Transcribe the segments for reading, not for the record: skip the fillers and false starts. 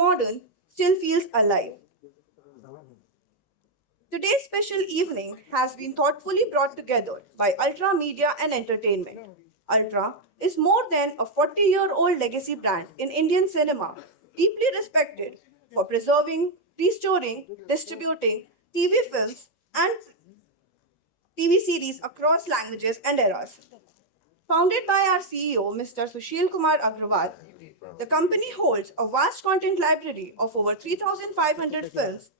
modern still feels alive. Today's special evening has been thoughtfully brought together by Ultra Media and Entertainment. Ultra is more than a 40-year-old legacy brand in Indian cinema, deeply respected for preserving, restoring, distributing TV films and TV series across languages and eras. Founded by our CEO, Mr. Sushil Kumar Agrawal, the company holds a vast content library of over 3,500 films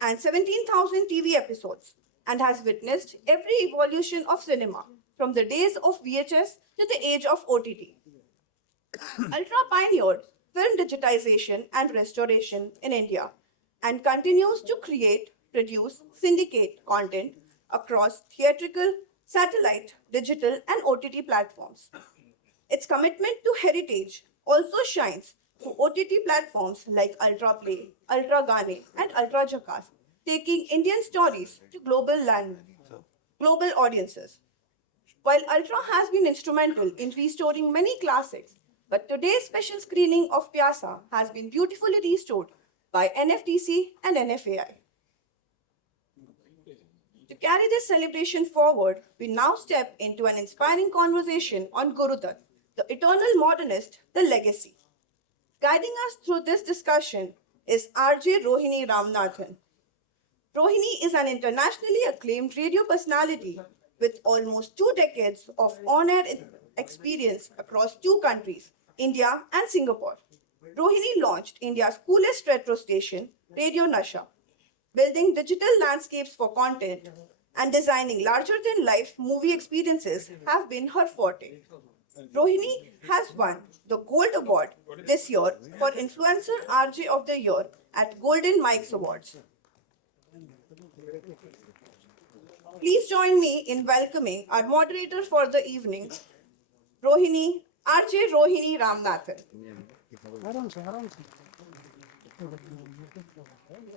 and 17,000 TV episodes and has witnessed every evolution of cinema from the days of VHS to the age of OTT. Ultra pioneered film digitization and restoration in India and continues to create, produce, syndicate content across theatrical, satellite, digital, and OTT platforms. Its commitment to heritage also shines through OTT platforms like Ultra Play, Ultra Gaane, and Ultra Jackass, taking Indian stories to global audiences. While Ultra has been instrumental in restoring many classics, but today's special screening of Pyasa has been beautifully restored by NFTC and NFAI. To carry this celebration forward, we now step into an inspiring conversation on Guru Dutt, the eternal modernist, the legacy. Guiding us through this discussion is RJ Rohini Ramnathan. Rohini is an internationally acclaimed radio personality with almost 2 decades of on-air experience across 2 countries, India and Singapore. Rohini launched India's coolest retro station, Radio Nasha, building digital landscapes for content and designing larger-than-life movie experiences have been her forte. Rohini has won the Gold Award this year for Influencer RJ of the Year at Golden Mics Awards. Please join me in welcoming our moderator for the evening, Rohini, RJ Rohini Ramnathan.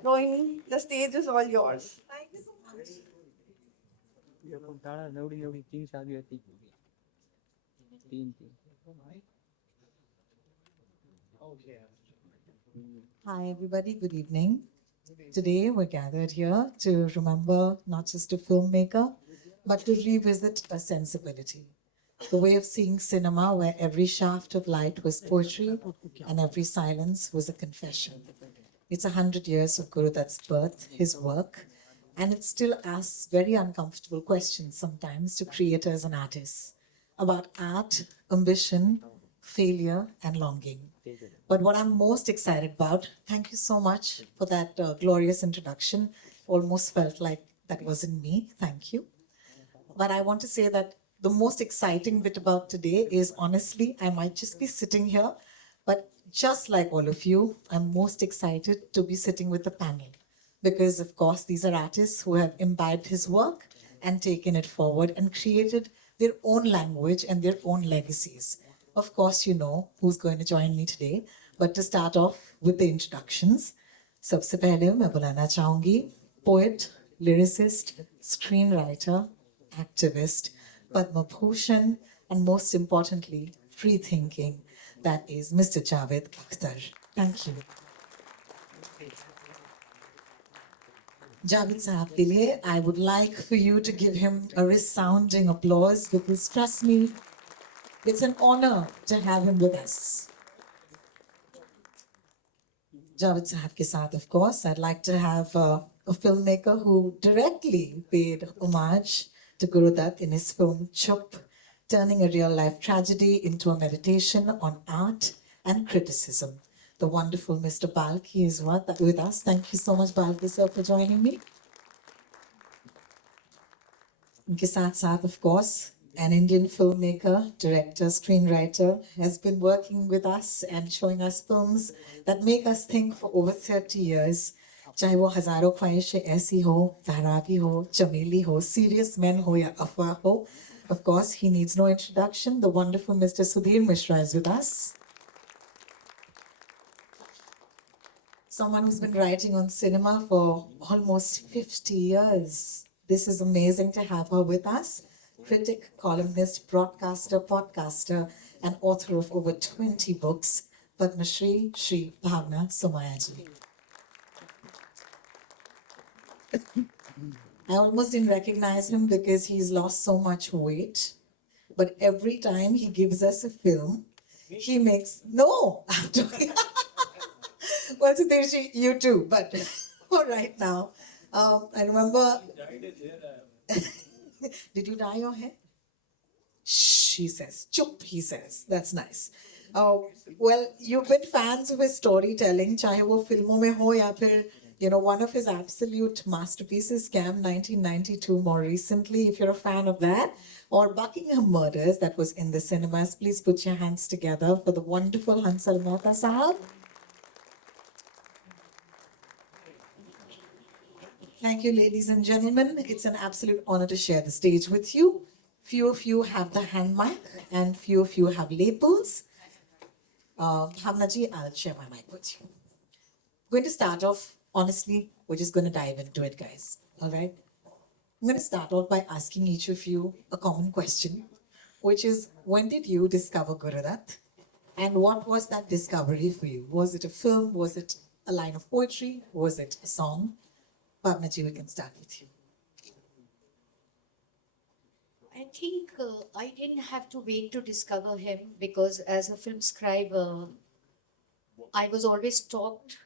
Rohini, the stage is all yours. Thank you so much. Hi, everybody. Good evening. Today, we're gathered here to remember not just a filmmaker, but to revisit a sensibility. The way of seeing cinema where every shaft of light was poetry and every silence was a confession. It's 100 years of Guru Dutt's birth, his work, and it still asks very uncomfortable questions sometimes to creators and artists about art, ambition, failure, and longing. But what I'm most excited about, thank you so much for that glorious introduction. Almost felt like that wasn't me. Thank you. But I want to say that the most exciting bit about today is honestly, I might just be sitting here, but just like all of you, I'm most excited to be sitting with the panel. Because of course, these are artists who have imbibed his work and taken it forward and created their own language and their own legacies. Of course, you know who's going to join me today. But to start off with the introductions, सबसे पहले मैं बुलाना चाहूँगी poet, lyricist, screenwriter, activist, Padma Bhushan, and most importantly, free thinking. That is Mr. Javed Akhtar. Thank you. Javed Sahab ke liye, I would like for you to give him a resounding applause because trust me, it's an honor to have him with us. Javed Sahab ke saath, of course, I'd like to have a filmmaker who directly paid homage to Guru Dutt in his film Chup, turning a real-life tragedy into a meditation on art and criticism. The wonderful Mr. Balki is with us. Thank you so much, Balki sir, for joining me. Unke saath, of course, an Indian filmmaker, director, screenwriter, has been working with us and showing us films that make us think for over 30 years. चाहे वो हजारों ख्वाहिशें ऐसी हो, धारावी हो, चमेली हो, serious men हो या अफवाह हो. Of course, he needs no introduction. The wonderful Mr. Sudhir Mishra is with us. Someone who's been writing on cinema for almost 50 years. This is amazing to have her with us. Critic, columnist, broadcaster, podcaster, and author of over 20 books. Padma Shri Shri Bhavna Somayaji. I almost didn't recognize him because he's lost so much weight. But every time he gives us a film, he makes no. I'm talking. Well, Sudhir, you too. But for right now, I remember. Did you dye your hair? Shh, he says. Chup, he says. That's nice. Well, you've been fans of his storytelling, चाहे वो फिल्मों में हो या फिर, one of his absolute masterpieces, Scam 1992, more recently, if you're a fan of that, or Buckingham Murders, that was in the cinemas. Please put your hands together for the wonderful Hansal Mehta Sahab. Thank you, ladies and gentlemen. It's an absolute honor to share the stage with you. Few of you have the hand mic and few of you have labels. Bhavna ji, I'll share my mic with you. I'm going to start off, honestly, we're just going to dive into it, guys. All right? I'm going to start off by asking each of you a common question, which is, when did you discover Guru Dutt? And what was that discovery for you? Was it a film? Was it a line of poetry? Was it a song? Bhavna ji, we can start with you. I think I didn't have to wait to discover him because as a film scribe, I was always talked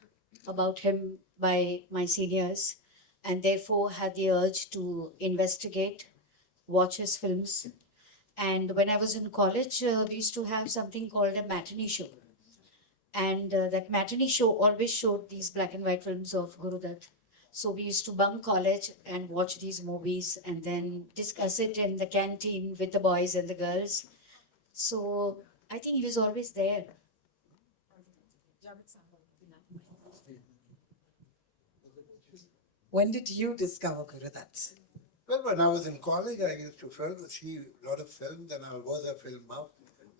about him by my seniors and therefore had the urge to investigate, watch his films. And when I was in college, we used to have something called a matinee show. And that matinee show always showed these black and white films of Guru Dutt. So we used to bunk college and watch these movies and then discuss it in the canteen with the boys and the girls. So I think he was always there. When did you discover Guru Dutt? Well, when I was in college, I used to see a lot of films, and I was a film buff.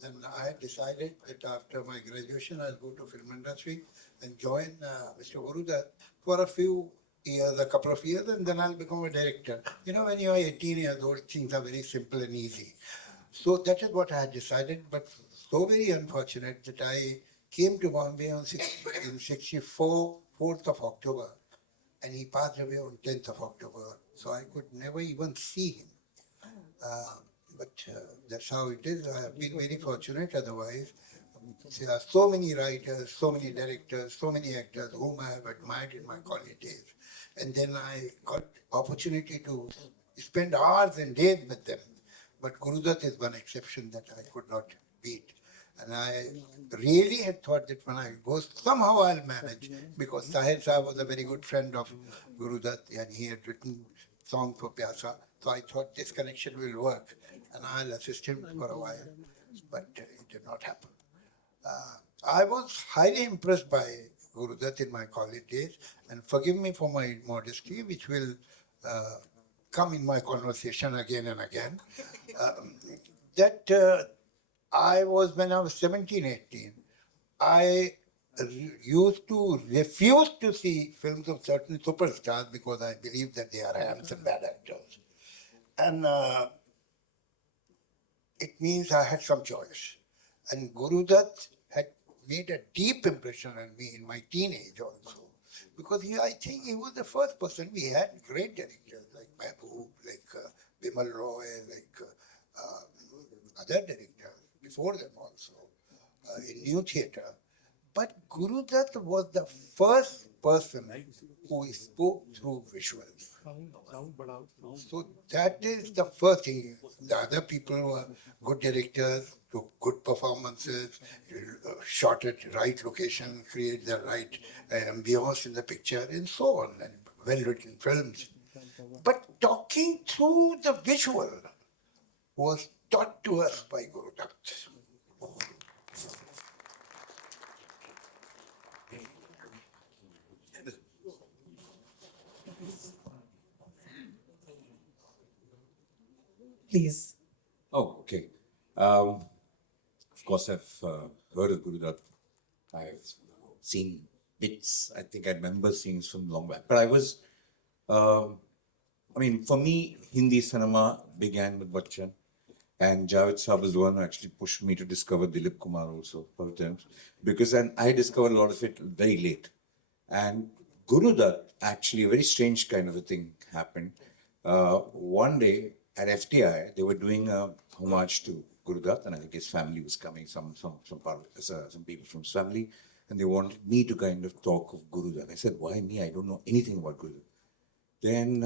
And I had decided that after my graduation, I'll go to film industry and join Mr. Guru Dutt for a couple of years, and then I'll become a director. When you're 18 years old, things are very simple and easy. So that is what I had decided, but so very unfortunate that I came to Bombay in 64, 4th of October, and he passed away on 10th of October. So I could never even see him. But that's how it is. I have been very fortunate otherwise. There are so many writers, so many directors, so many actors whom I have admired in my college days. And then I got opportunity to spend hours and days with them. But Guru Dutt is one exception that I could not beat. And I really had thought that when I go, somehow I'll manage. Because Sahir Saab was a very good friend of Guru Dutt and he had written song for Pyaasa. So I thought this connection will work and I'll assist him for a while. But it did not happen. I was highly impressed by Guru Dutt in my college days, and forgive me for my modesty, which will come in my conversation again and again, when I was 17, 18, I used to refuse to see films of certain superstars because I believe that they are hams and bad actors. And it means I had some choice. And Guru Dutt had made a deep impression on me in my teenage also. Because I think he was the first person. We had great directors like Mehboob, like Bimal Roy, like other directors before them also in new theatre. But Guru Dutt was the first person who spoke through visuals. So that is the first thing. The other people were good directors, took good performances, shot at right location, create the right ambience in the picture, and so on, and well-written films. But talking through the visual was taught to us by Guru Dutt. Please. Oh, okay. Of course, I've heard of Guru Dutt. I've seen bits. I think I remember seeing his film long back. But I was, for me, Hindi cinema began with Bachchan. And Javed Saab was the one who actually pushed me to discover Dilip Kumar also for times. Because and I discovered a lot of it very late. And Guru Dutt, actually, a very strange kind of a thing happened. One day at FTI, they were doing a homage to Guru Dutt, and I think his family was coming, some people from his family, and they wanted me to kind of talk of Guru Dutt. I said, why me? I don't know anything about Guru Dutt. Then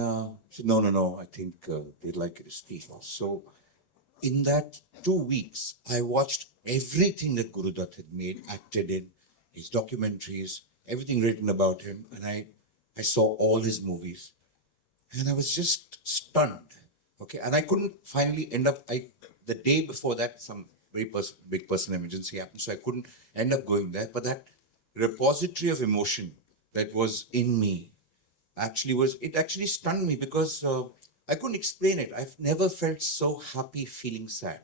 he said, no, I think they'd like you to speak. So in that 2 weeks, I watched everything that Guru Dutt had made, acted in, his documentaries, everything written about him, and I saw all his movies, and I was just stunned. Okay, and I couldn't finally end up. The day before that, some very big personal emergency happened, so I couldn't end up going there. But that repository of emotion that was in me actually stunned me because I couldn't explain it. I've never felt so happy feeling sad.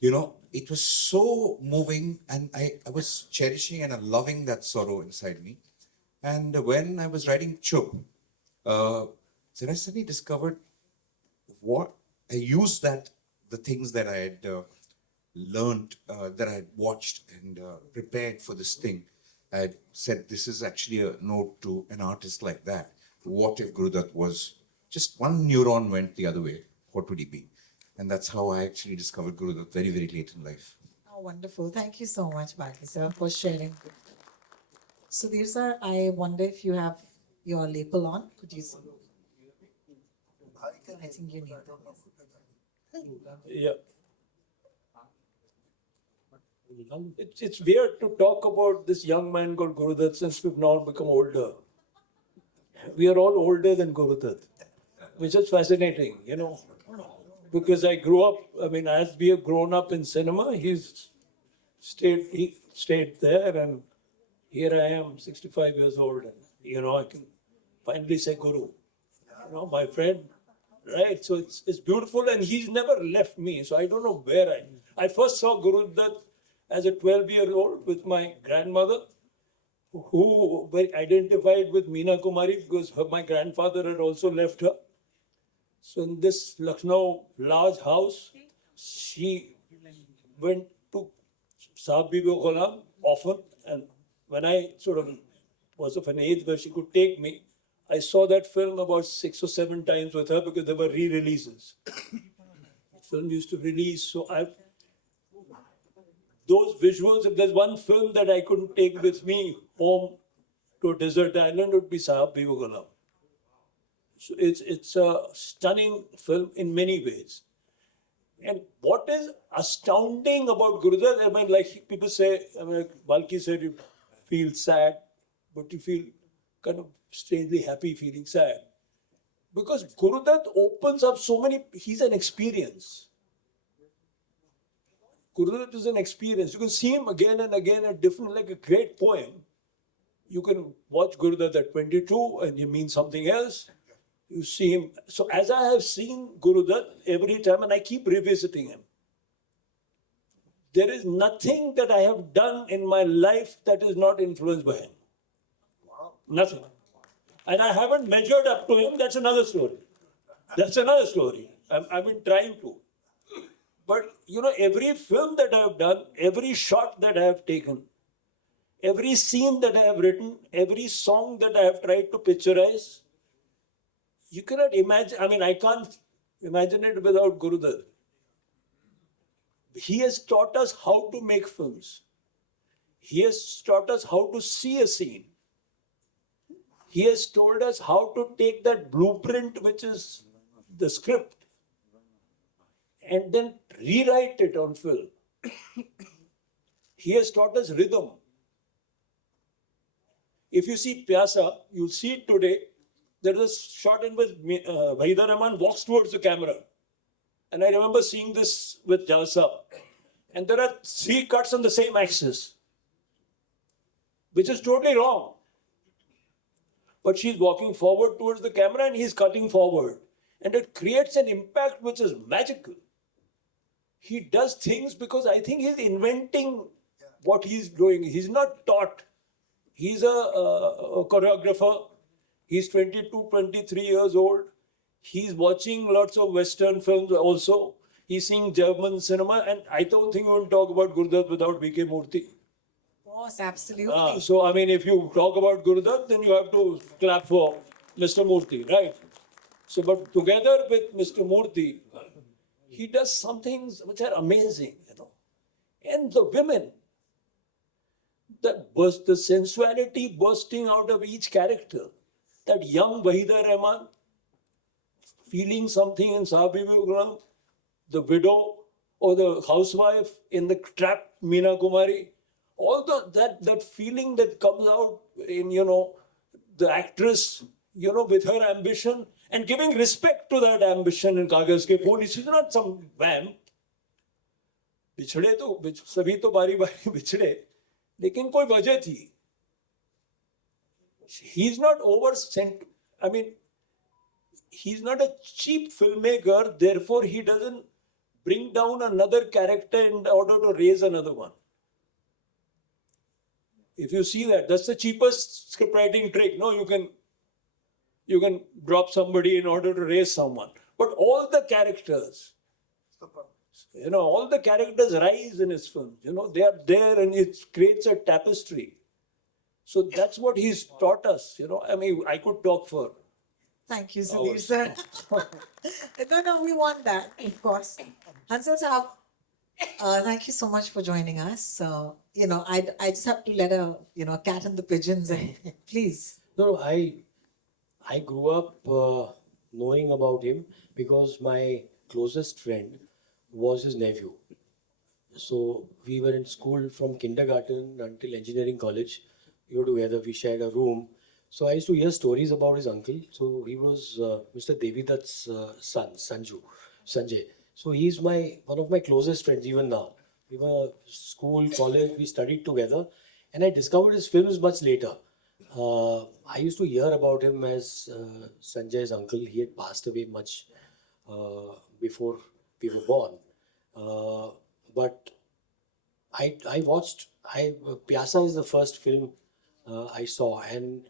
You know, it was so moving, and I was cherishing and loving that sorrow inside me. And when I was writing Chup, then I suddenly discovered what I used the things that I had learned, that I had watched and prepared for this thing. I had said, this is actually a note to an artist like that. What if Guru Dutt was just one neuron went the other way? What would he be? And that's how I actually discovered Guru Dutt very, very late in life. Oh, wonderful. Thank you so much, Balki sir, for sharing. Sudhir sir, I wonder if you have your lapel on. Could you see? I think you need that. Yeah. It's weird to talk about this young man called Guru Dutt since we've now become older. We are all older than Guru Dutt, which is fascinating, you know. Because I grew up, as we have grown up in cinema, he stayed there, and here I am, 65 years old, and, you know, I can finally say Guru, you know, my friend, right? So it's beautiful, and he's never left me, so I don't know where I first saw Guru Dutt as a 12-year-old with my grandmother, who identified with Meena Kumari because my grandfather had also left her. So in this Lucknow large house, she went to Sahab Bibi Ghulam often, and when I sort of was of an age where she could take me, I saw that film about 6 or 7 times with her because there were re-releases. The film used to release, so those visuals, if there's one film that I couldn't take with me home to a desert island, it would be Sahab Bibi Ghulam. So it's a stunning film in many ways. And what is astounding about Guru Dutt, like people say, Balki said you feel sad, but you feel kind of strangely happy feeling sad. Because Guru Dutt opens up so many, he's an experience. Guru Dutt is an experience. You can see him again and again at different, like a great poem. You can watch Guru Dutt at 22 and he means something else. You see him. So as I have seen Guru Dutt every time, and I keep revisiting him, there is nothing that I have done in my life that is not influenced by him. Nothing. And I haven't measured up to him. That's another story. That's another story. I've been trying to. But, you know, every film that I have done, every shot that I have taken, every scene that I have written, every song that I have tried to picturize, you cannot imagine, I can't imagine it without Guru Dutt. He has taught us how to make films. He has taught us how to see a scene. He has told us how to take that blueprint, which is the script, and then rewrite it on film. He has taught us rhythm. If you see Pyaasa, you'll see it today. There is a shot in which Wahidur Rahman walks towards the camera. And I remember seeing this with Javed Akhtar. And there are 3 cuts on the same axis, which is totally wrong. But she's walking forward towards the camera and he's cutting forward. And it creates an impact which is magical. He does things because I think he's inventing what he's doing. He's not taught. He's a choreographer. He's 22, 23 years old. He's watching lots of Western films also. He's seeing German cinema, and I don't think we will talk about Guru Dutt without V.K. Murthy. Of course, absolutely. So, I mean, if you talk about Guru Dutt, then you have to clap for Mr. Murthy, right? So, but together with Mr. Murthy, he does some things which are amazing, you know. And the women, the sensuality bursting out of each character. That young Wahida Rahman feeling something in Sahabi Gulam, the widow or the housewife in the trapped Meena Kumari, all that feeling that comes out in, you know, the actress, you know, with her ambition and giving respect to that ambition in Kagaz Ke Phool. She's not some vamp. बिछड़े तो सभी तो बारी बारी बिछड़े, लेकिन कोई वजह थी. He's not I mean, he's not a cheap filmmaker, therefore he doesn't bring down another character in order to raise another one. If you see that, that's the cheapest script writing trick. No, you can drop somebody in order to raise someone. But all the characters, you know, all the characters rise in his films. You know, they are there and it creates a tapestry. So that's what he's taught us. You know, I mean, I could talk for Thank you, Sudhir hours. sir. No, we want that, of course. Hansal Saab, thank you so much for joining us. You know, I just have to let a cat and the pigeons in. Please. No, I grew up knowing about him because my closest friend was his nephew. So we were in school from kindergarten until engineering college. We were together, we shared a room. So I used to hear stories about his uncle. So he was Mr. Devi Dutt's son, Sanjay. So he's one of my closest friends even now. We were school, college, we studied together. And I discovered his films much later. I used to hear about him as Sanjay's uncle. He had passed away much before we were born. But I watched, Pyaasa is the first film I saw, and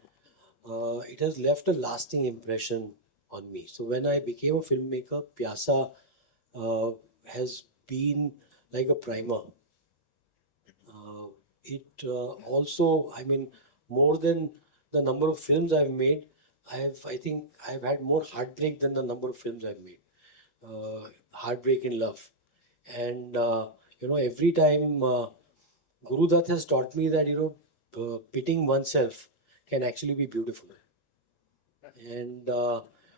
it has left a lasting impression on me. So when I became a filmmaker, Pyaasa has been like a primer. It also, I mean, more than the number of films I've made, I think I've had more heartbreak than the number of films I've made. Heartbreak in love. And, you know, every time Guru Dutt has taught me that, you know, pitting oneself can actually be beautiful. And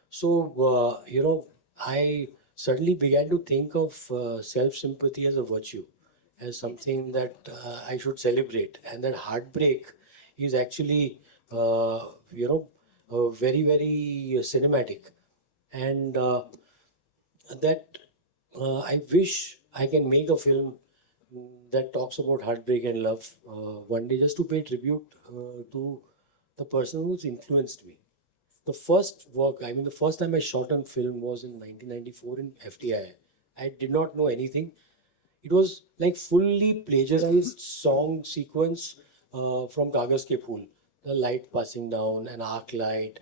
so, you know, I suddenly began to think of self-sympathy as a virtue, as something that I should celebrate. And that heartbreak is actually, you know, very, very cinematic. And that I wish I can make a film that talks about heartbreak and love one day, just to pay tribute to the person who's influenced me. The first work, I mean, the first time I shot a film was in 1994 in FTI. I did not know anything. It was like fully plagiarized song sequence from Kagaz Ke Phool. The light passing down, an arc light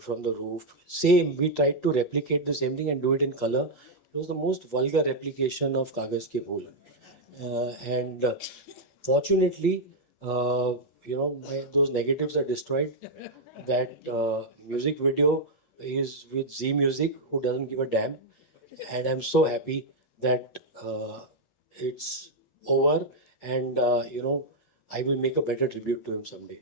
from the roof. Same, we tried to replicate the same thing and do it in color. It was the most vulgar replication of Kagaz Ke Phool. And fortunately, you know, those negatives are destroyed. That music video is with Z Music, who doesn't give a damn. And I'm so happy that it's over, and you know, I will make a better tribute to him someday.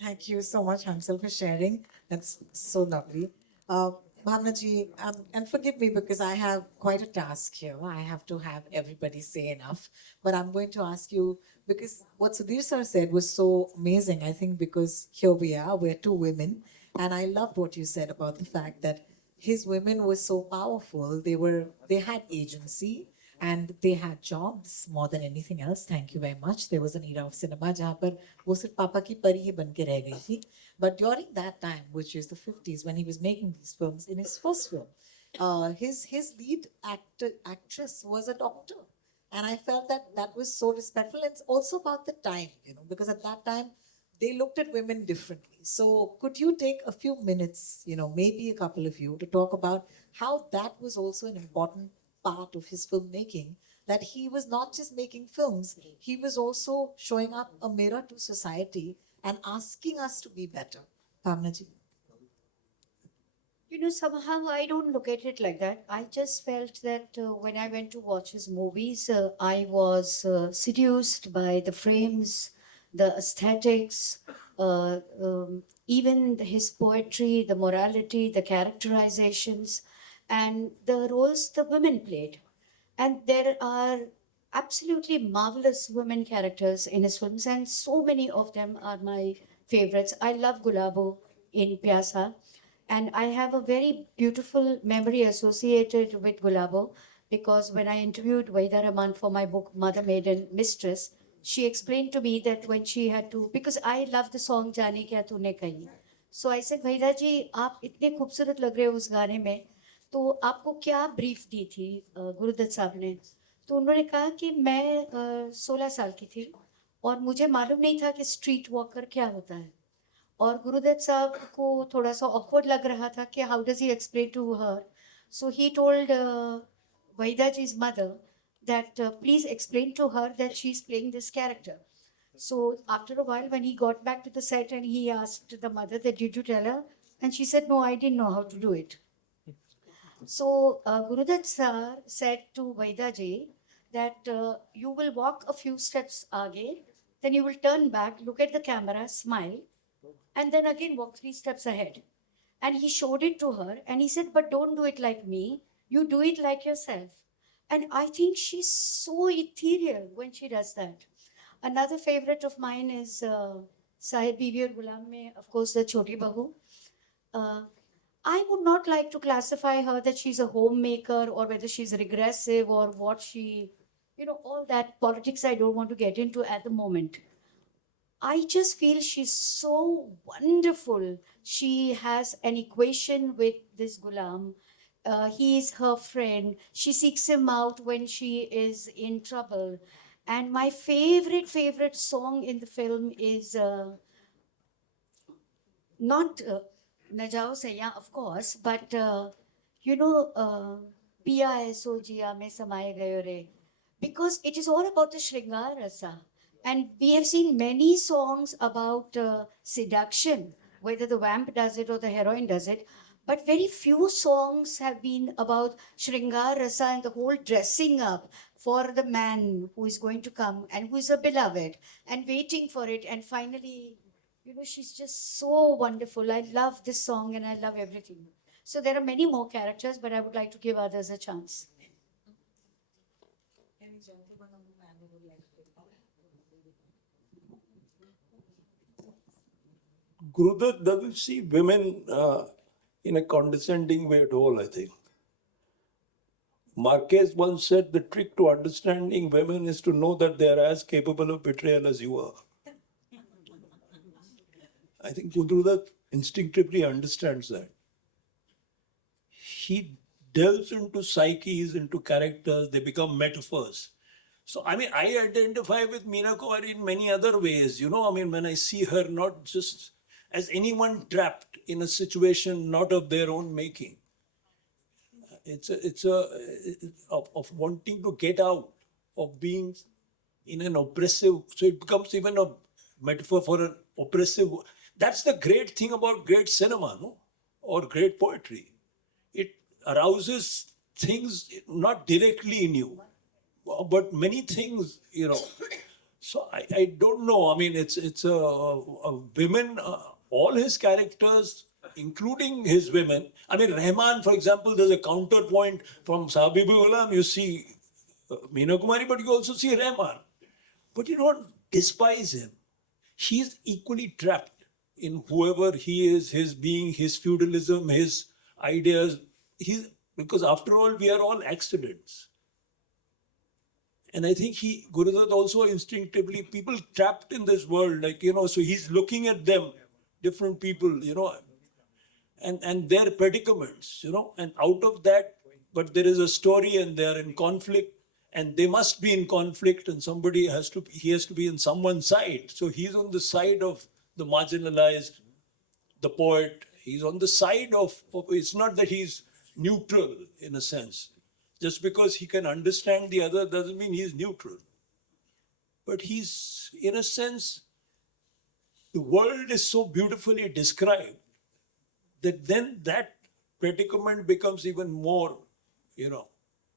Thank you so much, Hansal, for sharing. That's so lovely. Bhavna ji, and forgive me because I have quite a task here. I have to have everybody say enough. But I'm going to ask you, because what Sudhir sir said was so amazing, I think, because here we're two women. And I loved what you said about the fact that his women were so powerful. They had agency and they had jobs more than anything else. Thank you very much. There was an era of cinema jahan par wo sirf papa ki pari hi ban ke reh gayi thi. But during that time, which is the 50s, when he was making these films, in his first film, his lead actress was a doctor. And I felt that was so respectful. It's also about the time, you know, because at that time, they looked at women differently. So could you take a few minutes, you know, maybe a couple of you, to talk about how that was also an important part of his filmmaking, that he was not just making films, he was also showing up a mirror to society and asking us to be better. Bhavna ji. You know, somehow I don't look at it like that. I just felt that when I went to watch his movies, I was seduced by the frames, the aesthetics, even his poetry, the morality, the characterizations, and the roles the women played. And there are absolutely marvelous women characters in his films, and so many of them are my favorites. I love Gulabo in Pyasa, and I have a very beautiful memory associated with Gulabo because when I interviewed Vaida Rahman for my book Mother, Maiden, Mistress, she explained to me that when she had to, because I love the song Jaane Kya Tune Kahi. So I said, Vaida ji, आप इतने खूबसूरत लग रहे हो उस गाने में, तो आपको क्या ब्रीफ दी थी गुरुदत्त साहब ने? तो उन्होंने कहा कि मैं 16 साल की थी और मुझे मालूम नहीं था कि स्ट्रीट वॉकर क्या होता है, और गुरुदत्त साहब को थोड़ा सा ऑकवर्ड लग रहा था कि how does he explain to her. So he told Vaida ji's mother that please explain to her that she's playing this character. So after a while, when he got back to the set and he asked the mother that, did you tell her? And she said, no, I didn't know how to do it. So Gurudutt sir said to Vaida ji that you will walk a few steps aage, then you will turn back, look at the camera, smile, and then again walk 3 steps ahead. And he showed it to her and he said, but don't do it like me, you do it like yourself. And I think she's so ethereal when she does that. Another favorite of mine is Sahib Bibi aur Gulam mein, of course, the Choti Bahu. I would not like to classify her that she's a homemaker or whether she's regressive or what she, you know, all that politics I don't want to get into at the moment. I just feel she's so wonderful. She has an equation with this Gulam. He is her friend. She seeks him out when she is in trouble. And my favorite song in the film is not Najao Saiya, of course, but you know, Piya Aisa Jiya Mein Samaye Gayo Re. Because it is all about the Shringar Rasa. And we have seen many songs about seduction, whether the vamp does it or the heroine does it. But very few songs have been about Shringar Rasa and the whole dressing up for the man who is going to come and who is a beloved and waiting for it. And finally, you know, she's just so wonderful. I love this song and I love everything. So there are many more characters, but I would like to give others a chance. Guru Dutt doesn't see women in a condescending way at all, I think. Marquez once said the trick to understanding women is to know that they are as capable of betrayal as you are. I think Guru Dutt instinctively understands that. He delves into psyches, into characters, they become metaphors. So, I mean, I identify with Meena Kumari in many other ways, you know, I mean, when I see her not just as anyone trapped in a situation not of their own making. It's of wanting to get out, of being in an oppressive, so it becomes even a metaphor for an oppressive. That's the great thing about great cinema, no? Or great poetry. It arouses things not directly in you, but many things, you know. So I don't know. I mean, it's a women, all his characters, including his women. I mean, Rahman, for example, there's a counterpoint from Sahib Bibi Ghulam. You see Meena Kumari, but you also see Rahman. But you don't despise him. He's equally trapped in whoever he is, his being, his feudalism, his ideas. Because after all, we are all accidents. And I think Guru Dutt also instinctively, people trapped in this world, like, you know, so he's looking at them, different people, you know, and their predicaments, you know, and out of that, but there is a story and they are in conflict and they must be in conflict and he has to be on someone's side. So he's on the side of the marginalized, the poet. He's on the side of it's not that he's neutral in a sense. Just because he can understand the other doesn't mean he's neutral. But he's, in a sense, the world is so beautifully described that then that predicament becomes even more,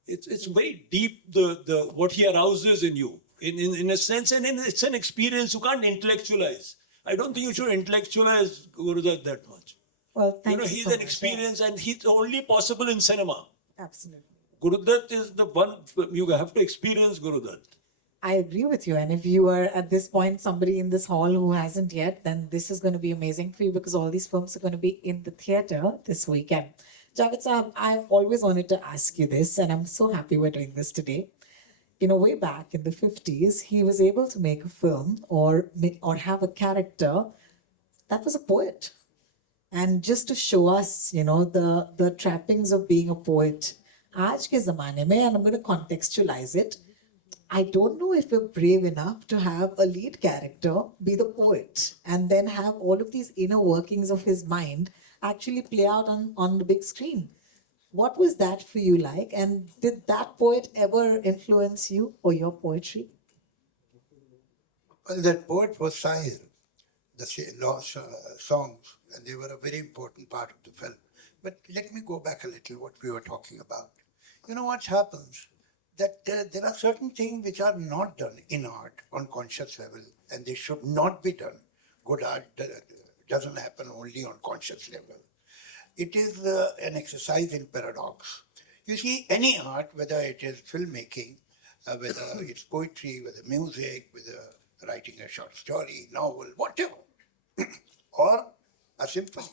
it's very deep, the what he arouses in you, in a sense, and it's an experience you can't intellectualize. I don't think you should intellectualize Guru Dutt that much. Well, thank you He's so an much. experience, and he's only possible in cinema. Absolutely. Guru Dutt is the one, you have to experience Guru Dutt. I agree with you. And if you are at this point somebody in this hall who hasn't yet, then this is going to be amazing for you because all these films are going to be in the theater this weekend. Javed Sahab, I've always wanted to ask you this, and I'm so happy we're doing this today. Way back in the 50s, he was able to make a film or have a character that was a poet. And just to show us, the trappings of being a poet, aaj ke zamane mein, and I'm going to contextualize it, I don't know if we're brave enough to have a lead character be the poet and then have all of these inner workings of his mind actually play out on the big screen. What was that for you like? And did that poet ever influence you or your poetry? Well, that poet was Sahir, the songs, and they were a very important part of the film. But let me go back a little what we were talking about. You know what happens? That there are certain things which are not done in art on conscious level, and they should not be done. Good art doesn't happen only on conscious level. It is an exercise in paradox. You see, any art, whether it is filmmaking, whether it's poetry, whether music, whether writing a short story, novel, whatever, or a symphony.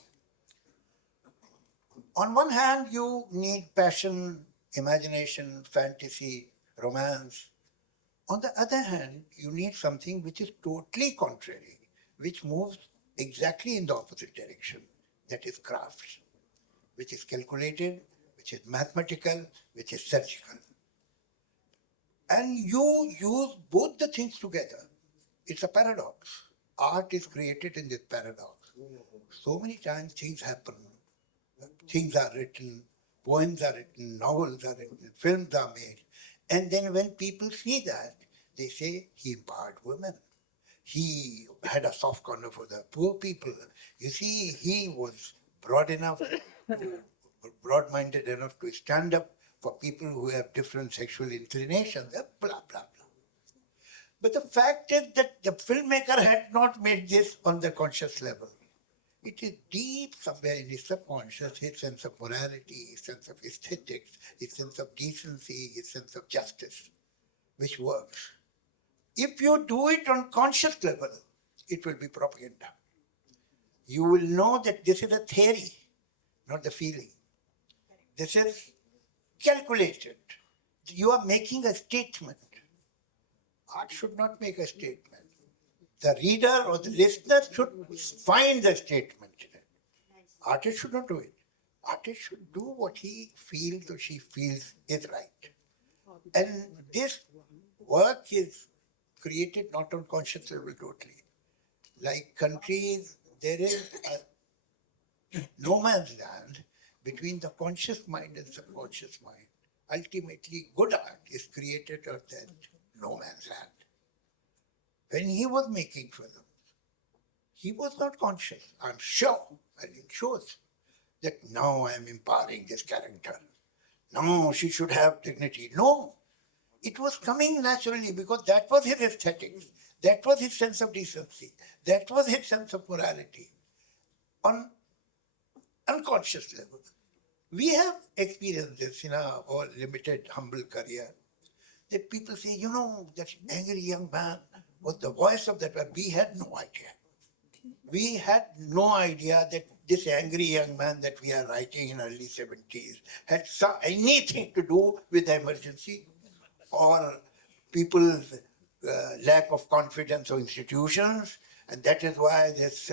On one hand, you need passion, imagination, fantasy, romance. On the other hand, you need something which is totally contrary, which moves exactly in the opposite direction. That is crafts, which is calculated, which is mathematical, which is surgical. And you use both the things together. It's a paradox. Art is created in this paradox. So many times things happen. Things are written, poems are written, novels are written, films are made. And then when people see that, they say he empowered women. He had a soft corner for the poor people. You see, he was broad-minded enough to stand up for people who have different sexual inclinations, blah, blah, blah. But the fact is that the filmmaker had not made this on the conscious level. It is deep somewhere in his subconscious, his sense of morality, his sense of aesthetics, his sense of decency, his sense of justice, which works. If you do it on conscious level, it will be propaganda. You will know that this is a theory, not the feeling. This is calculated. You are making a statement. Art should not make a statement. The reader or the listener should find the statement in it. Artist should not do it. Artist should do what he feels or she feels is right. And this work is created not on conscious level totally. Like countries, there is a no man's land between the conscious mind and subconscious mind. Ultimately, good art is created at that no man's land. When he was making films, he was not conscious, I'm sure, and it shows that now I am empowering this character. No, she should have dignity. No, it was coming naturally because that was his aesthetics, that was his sense of decency, that was his sense of morality. On unconscious level, we have experienced this in our limited, humble career, that people say, that angry young man was the voice of that man. We had no idea. We had no idea that this angry young man that we are writing in early 70s had anything to do with the emergency or people's lack of confidence or institutions, and that is why this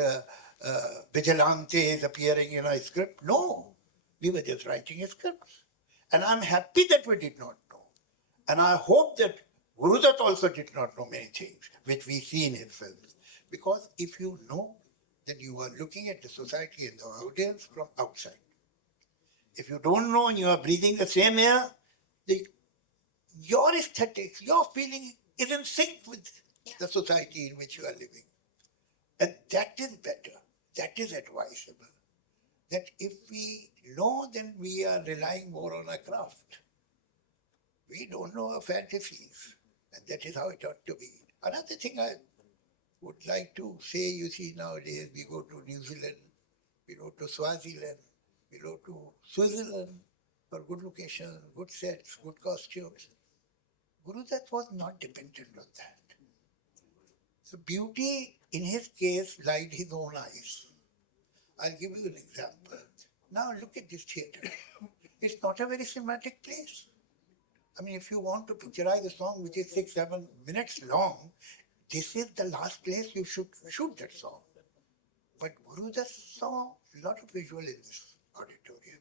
vigilante is appearing in a script. No, we were just writing a script. And I'm happy that we did not know. And I hope that Guru Dutt also did not know many things which we see in his films. Because if you know, then you are looking at the society and the audience from outside. If you don't know and you are breathing the same air, your aesthetics, your feeling is in sync with the society in which you are living. And that is better. That is advisable. That if we know, then we are relying more on our craft. We don't know our fantasies. And that is how it ought to be. Another thing I would like to say, you see, nowadays we go to New Zealand, we go to Swaziland, we go to Switzerland for good locations, good sets, good costumes. Guru Dutt was not dependent on that. The beauty in his case lied his own eyes. I'll give you an example. Now look at this theatre. It's not a very cinematic place. I mean, if you want to picturize a song which is 6-7 minutes long, this is the last place you should shoot that song. But Guru Dutt saw a lot of visual in this auditorium.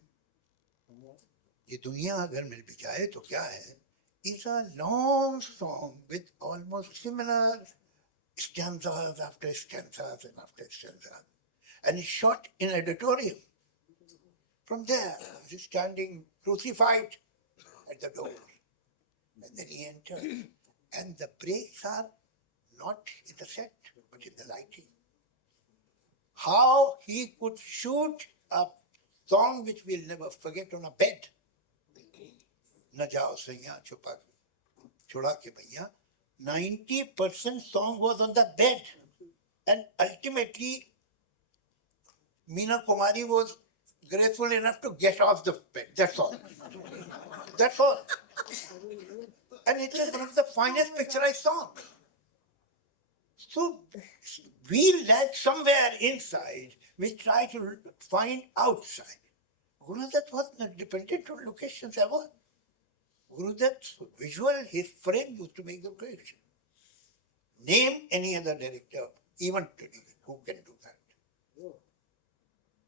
ये दुनिया अगर मिल भी जाए तो क्या है? It's a long song with almost similar stanzas after stanzas and after stanzas. And it's shot in an auditorium. From there, he's standing crucified at the door. And then he enters. And the breaks are not in the set, but in the lighting. How he could shoot a song which we'll never forget on a bed. न जाओ सैया छुपा छुड़ा के भैया 90% song was on the bed, and ultimately Meena Kumari was graceful enough to get off the bed. That's all. That's all. And it is one of the finest picturized songs. So we lack somewhere inside. We try to find outside. Guru Dutt was not dependent on locations ever. Guru Dutt's visual, his frame used to make the creation. Name any other director, even today, who can do that.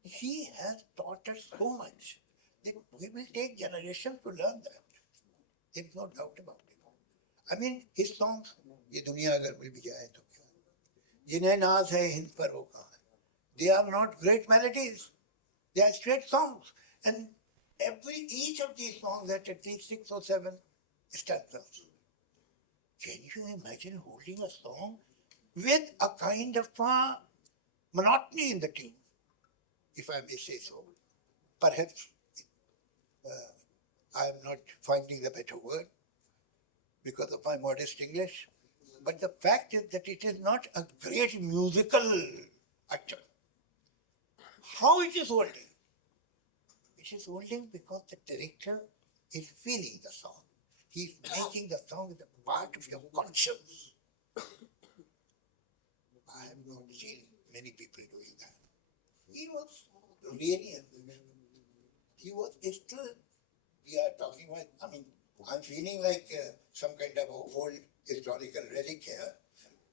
He has taught us so much that we will take generations to learn that. There is no doubt about it. I mean, his songs, ये दुनिया अगर मिल भी जाए तो क्या? जिन्हें नाज है हिंद पर वो कहाँ है? They are not great melodies. They are straight songs. And each of these songs had at least 6 or 7 stanzas. Can you imagine holding a song with a kind of monotony in the tune, if I may say so? Perhaps I am not finding the better word because of my modest English. But the fact is that it is not a great musical actor. How it is holding? It is holding because the director is feeling the song. He is making the song the part of your conscience. I have not seen many people doing that. He was really amazing. He was still, we are talking about, I mean, I'm feeling like some kind of old historical relic here.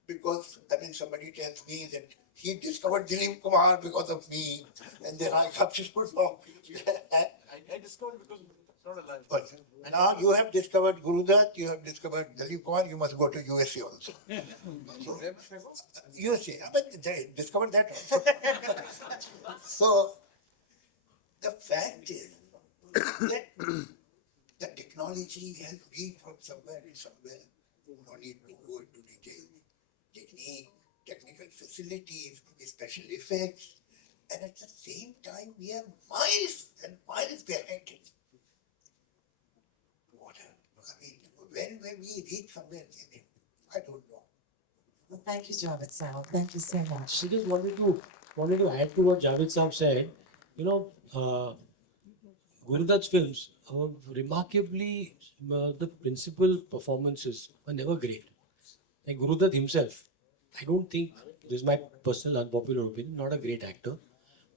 Because, I mean, somebody tells me that he discovered Dilip Kumar because of me, and then I got this good song. I discovered because it's not alive. But now you have discovered Guru Dutt, you have discovered Dilip Kumar, you must go to USA also. So, USA, but they discovered that also. So, the fact is that the technology has been from somewhere to somewhere. No need to go into detail. Technique, technical facilities, special effects, and at the same time we are miles and miles behind it. What I mean, when we reach somewhere, I don't know. Well, thank you, Javed Saab. Thank you so much. I just wanted to add to what Javed Saab said. You know, Guru Dutt's films, remarkably, the principal performances were never great. Like Guru Dutt himself, I don't think, this is my personal unpopular opinion, not a great actor.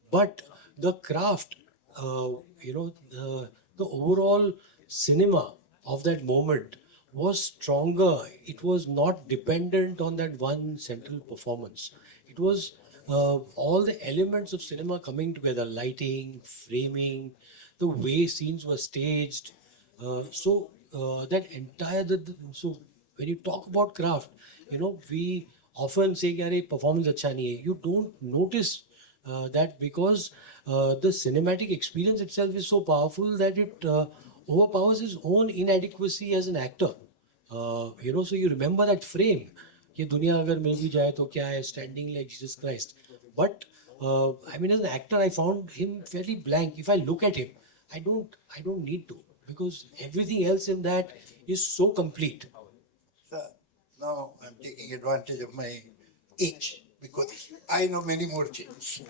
But the craft, the overall cinema of that moment was stronger. It was not dependent on that one central performance. It was all the elements of cinema coming together, lighting, framing, the way scenes were staged. So when you talk about craft, we often say कि performance अच्छा नहीं है. You don't notice that because the cinematic experience itself is so powerful that it overpowers his own inadequacy as an actor. You know, so you remember that frame. ये दुनिया अगर मिल भी जाए तो क्या है, standing like Jesus Christ. But I mean, as an actor, I found him fairly blank. If I look at him, I don't need to, because everything else in that is so complete. Sir, now I'm taking advantage of my age because I know many more things.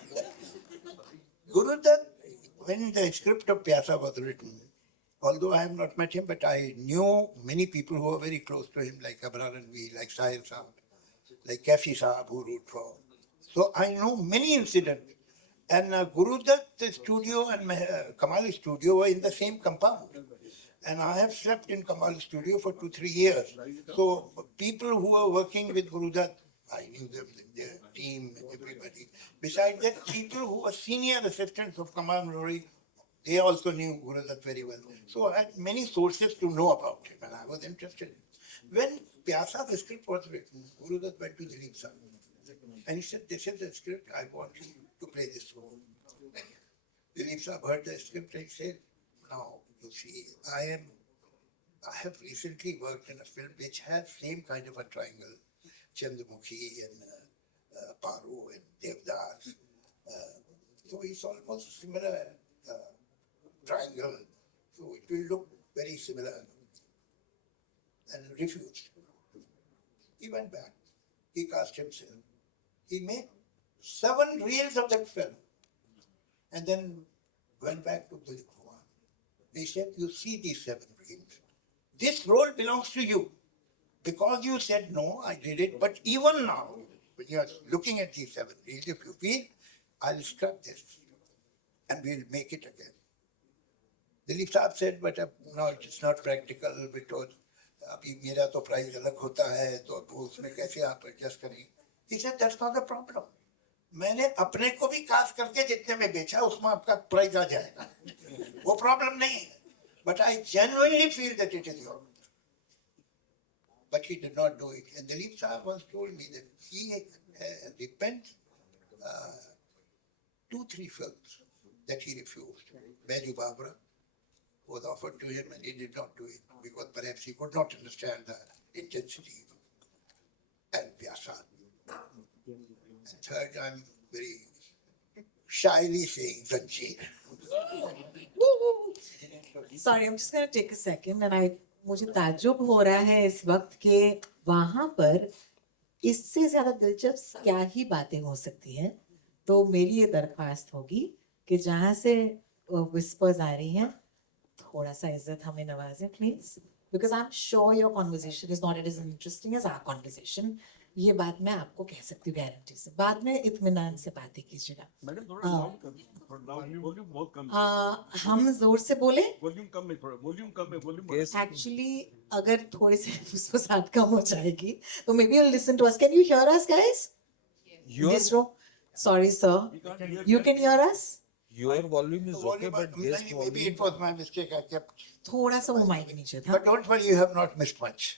Guru Dutt, when the script of Pyasa was written, although I have not met him, but I knew many people who were very close to him, like Abrar Ranvi, like Sahil Saab, like Kafi Saab, who wrote for. So I know many incidents. And Guru Dutt's studio and Kamal's studio were in the same compound. And I have slept in Kamal's studio for 2-3 years. So people who were working with Guru Dutt, I knew them, their team, everybody. Besides that, people who were senior assistants of Kamal Nuri, they also knew Guru Dutt very well. So I had many sources to know about him, and I was interested. When Pyasa, the script was written, Guru Dutt went to Dilip Sir. And he said, this is the script, I want you to play this role. Dilip Sir heard the script and he said, now, you see, I have recently worked in a film which has same kind of a triangle, Chandramukhi and Paru and Devdas. So it's almost similar triangle. So it will look very similar. And refused. He went back. He cast himself. He made 7 reels of that film. And then went back to Dilip Kumar. He said, you see these 7 reels. This role belongs to you. Because you said no, I did it. But even now, when you are looking at these 7 reels, if you feel, I'll scrap this. And we'll make it again. Dilip Saab said, but no, it's not practical because अभी मेरा तो price अलग होता है तो उसमें कैसे आप एडजस्ट करेंगे? He said that's not the problem. मैंने अपने को भी कास्ट करके जितने में बेचा उसमें आपका प्राइस आ जाएगा. वो प्रॉब्लम नहीं है. But I genuinely feel that it is yours. But he did not do it. And Dilip Saab once told me that he repents 2-3 films that he refused. Baju Babra was offered to him and he did not do it because perhaps he could not understand the intensity. And Pyasa. And third, I'm very shyly saying Zanjeer. Sorry, I'm just going to take a second and मुझे ताज्जुब हो रहा है इस वक्त के वहाँ पर इससे ज़्यादा दिलचस्प क्या ही बातें हो सकती हैं. तो मेरी ये दरख्वास्त होगी कि जहाँ से whispers आ रही हैं थोड़ा सा इज्जत हमें नवाजें please, because I'm sure your conversation is not as interesting as our conversation. ये बात मैं आपको कह सकती हूँ गारंटी से. बाद में इत्मीनान से बातें कीजिएगा. मैडम थोड़ा वॉल्यूम बहुत कम हम जोर से बोले. वॉल्यूम कम है थोड़ा वॉल्यूम कम है वॉल्यूम Actually, अगर थोड़े से उसको साथ कम हो जाएगी तो maybe you'll listen to us. Can you hear us, guys? This row. Sorry, sir. You can hear us? Your volume is okay, but guest Maybe volume. it was my mistake. I kept. थोड़ा सा वो mic नीचे था. But don't worry, you have not missed much.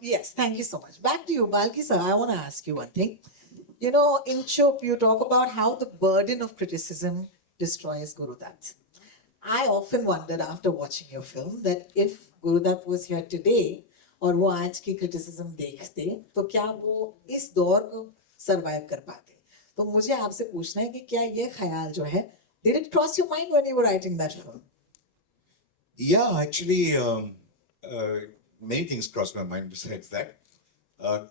Yes, thank you so much. Back to you, Balki sir. I want to ask you one thing. You know, in Chup, you talk about how the burden of criticism destroys Guru Dutt. I often wondered after watching your film that if Guru Dutt was here today और वो आज की criticism देखते तो क्या वो इस दौर को survive कर पाते. तो मुझे आपसे पूछना है कि क्या ये ख्याल जो है, did it cross your mind when you were writing that film? Yeah, actually, many things crossed my mind besides that.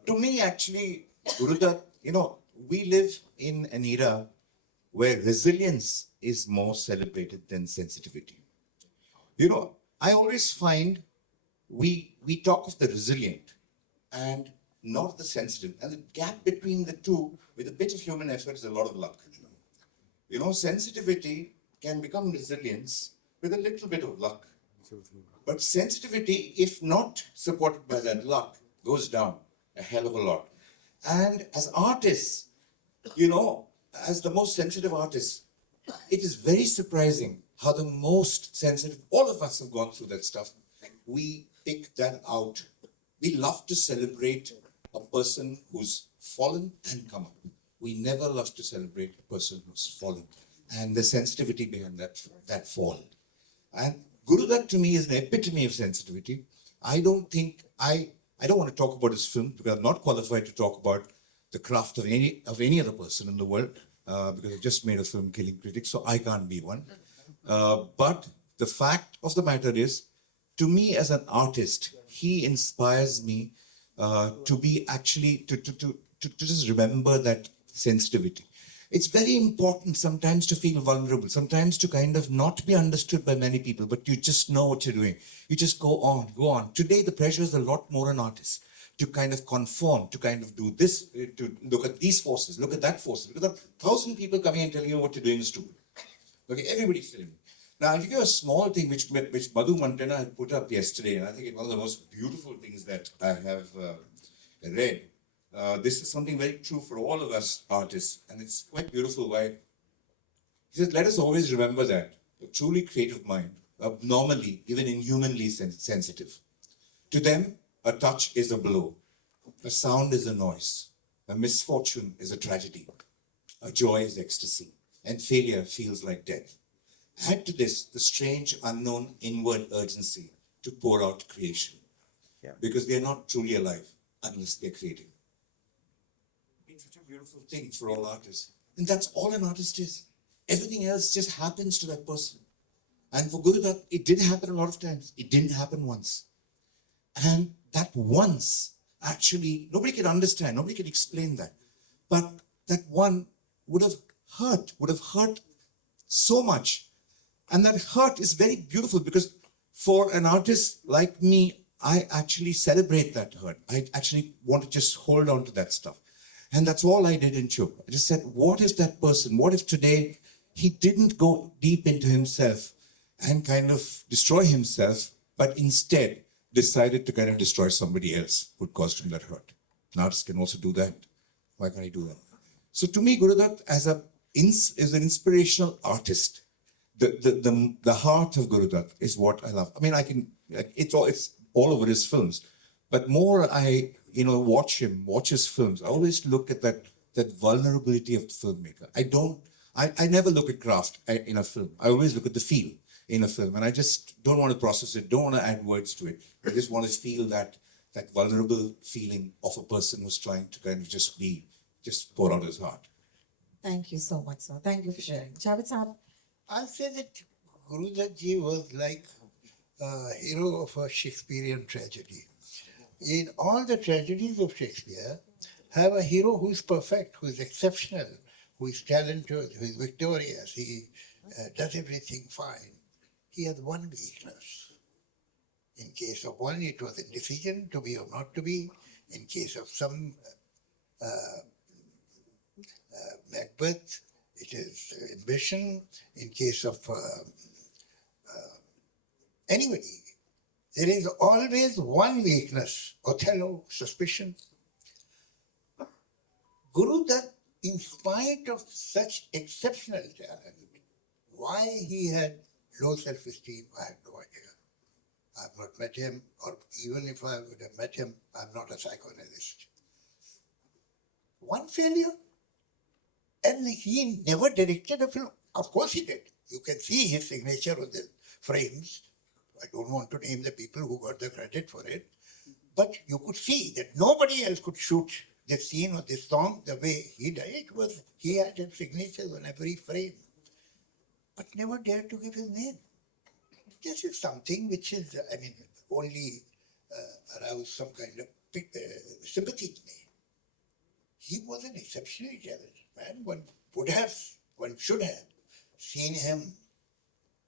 To me, actually, Guru Dutt, you know, we live in an era where resilience is more celebrated than sensitivity. You know, I always find we talk of the resilient and not the sensitive. And the gap between the two, with a bit of human effort, is a lot of luck. You know, sensitivity can become resilience with a little bit of luck. But sensitivity, if not supported by that luck, goes down a hell of a lot. And as artists, you know, as the most sensitive artists, it is very surprising how the most sensitive, all of us have gone through that stuff. We pick that out. We love to celebrate a person who's fallen and come up. We never love to celebrate a person who's fallen. And the sensitivity behind that fall. And Guru Dutt to me is an epitome of sensitivity. I don't want to talk about his film because I'm not qualified to talk about the craft of any other person in the world because I just made a film, Killing Critics, so I can't be one. But the fact of the matter is, to me as an artist, he inspires me to be actually to just remember that sensitivity. It's very important sometimes to feel vulnerable, sometimes to kind of not be understood by many people, but you just know what you're doing. You just go on, go on. Today, the pressure is a lot more on artists to kind of conform, to kind of do this, to look at these forces, look at that forces. Because 1,000 people coming and telling you what you're doing is stupid. Okay, everybody's telling me. Now, I'll give you a small thing which Madhu Mantena had put up yesterday, and I think it's one of the most beautiful things that I have read. This is something very true for all of us artists, and it's quite beautiful. Why? He says, let us always remember that a truly creative mind, abnormally, even inhumanly sensitive. To them, a touch is a blow, a sound is a noise, a misfortune is a tragedy, a joy is ecstasy, and failure feels like death. Add to this the strange, unknown, inward urgency to pour out creation, because they're not truly alive unless they're creating. It's such a beautiful thing for all artists. And that's all an artist is. Everything else just happens to that person. And for Guru Dutt, it did happen a lot of times. It didn't happen once. And that once, actually, nobody can understand, nobody can explain that. But that one would have hurt so much. And that hurt is very beautiful because for an artist like me, I actually celebrate that hurt. I actually want to just hold on to that stuff. And that's all I did in Chup. I just said, what if that person, what if today he didn't go deep into himself and kind of destroy himself, but instead decided to kind of destroy somebody else who caused him that hurt. An artist can also do that. Why can't he do that? So to me, Guru Dutt is an inspirational artist. The heart of Guru Dutt is what I love. I mean, it's all over his films, but more I watch his films. I always look at that vulnerability of the filmmaker. I never look at craft in a film. I always look at the feel in a film, and I just don't want to process it, don't want to add words to it. I just want to feel that vulnerable feeling of a person who's trying to kind of just pour out his heart. Thank you so much, sir. Thank you for sharing. Javed Saab. I'll say that Guru Dutt ji was like a hero of a Shakespearean tragedy. In all the tragedies of Shakespeare, have a hero who is perfect, who is exceptional, who is talented, who is victorious, he does everything fine. He has one weakness. In case of one, it was indecision, to be or not to be. In case of some Macbeth, it is ambition. In case of anybody, there is always one weakness. Othello, suspicion. Guru Dutt, in spite of such exceptional talent, why he had low self-esteem, I have no idea. I've not met him, or even if I would have met him, I'm not a psychoanalyst. One failure, and he never directed a film. Of course he did. You can see his signature on the frames. I don't want to name the people who got the credit for it, but you could see that nobody else could shoot this scene or this song the way he did. He had his signatures on every frame, but never dared to give his name. This is something which is, only aroused some kind of sympathy in me. He was an exceptionally talented man. One should have seen him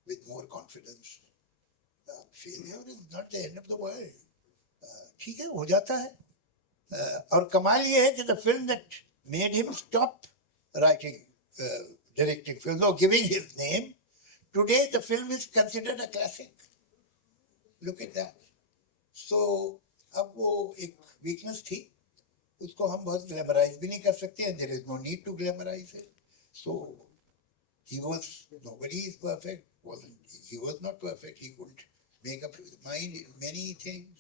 with more confidence. Failure is not the end of the world. ठीक है, हो जाता है. और कमाल ये है कि the film that made him stop writing, directing films or giving his name, today the film is considered a classic. Look at that. So अब वो एक weakness थी, उसको हम बहुत glamorize भी नहीं कर सकते, and there is no need to glamorize it. So nobody is perfect. He was not perfect. He could make up his mind in many things.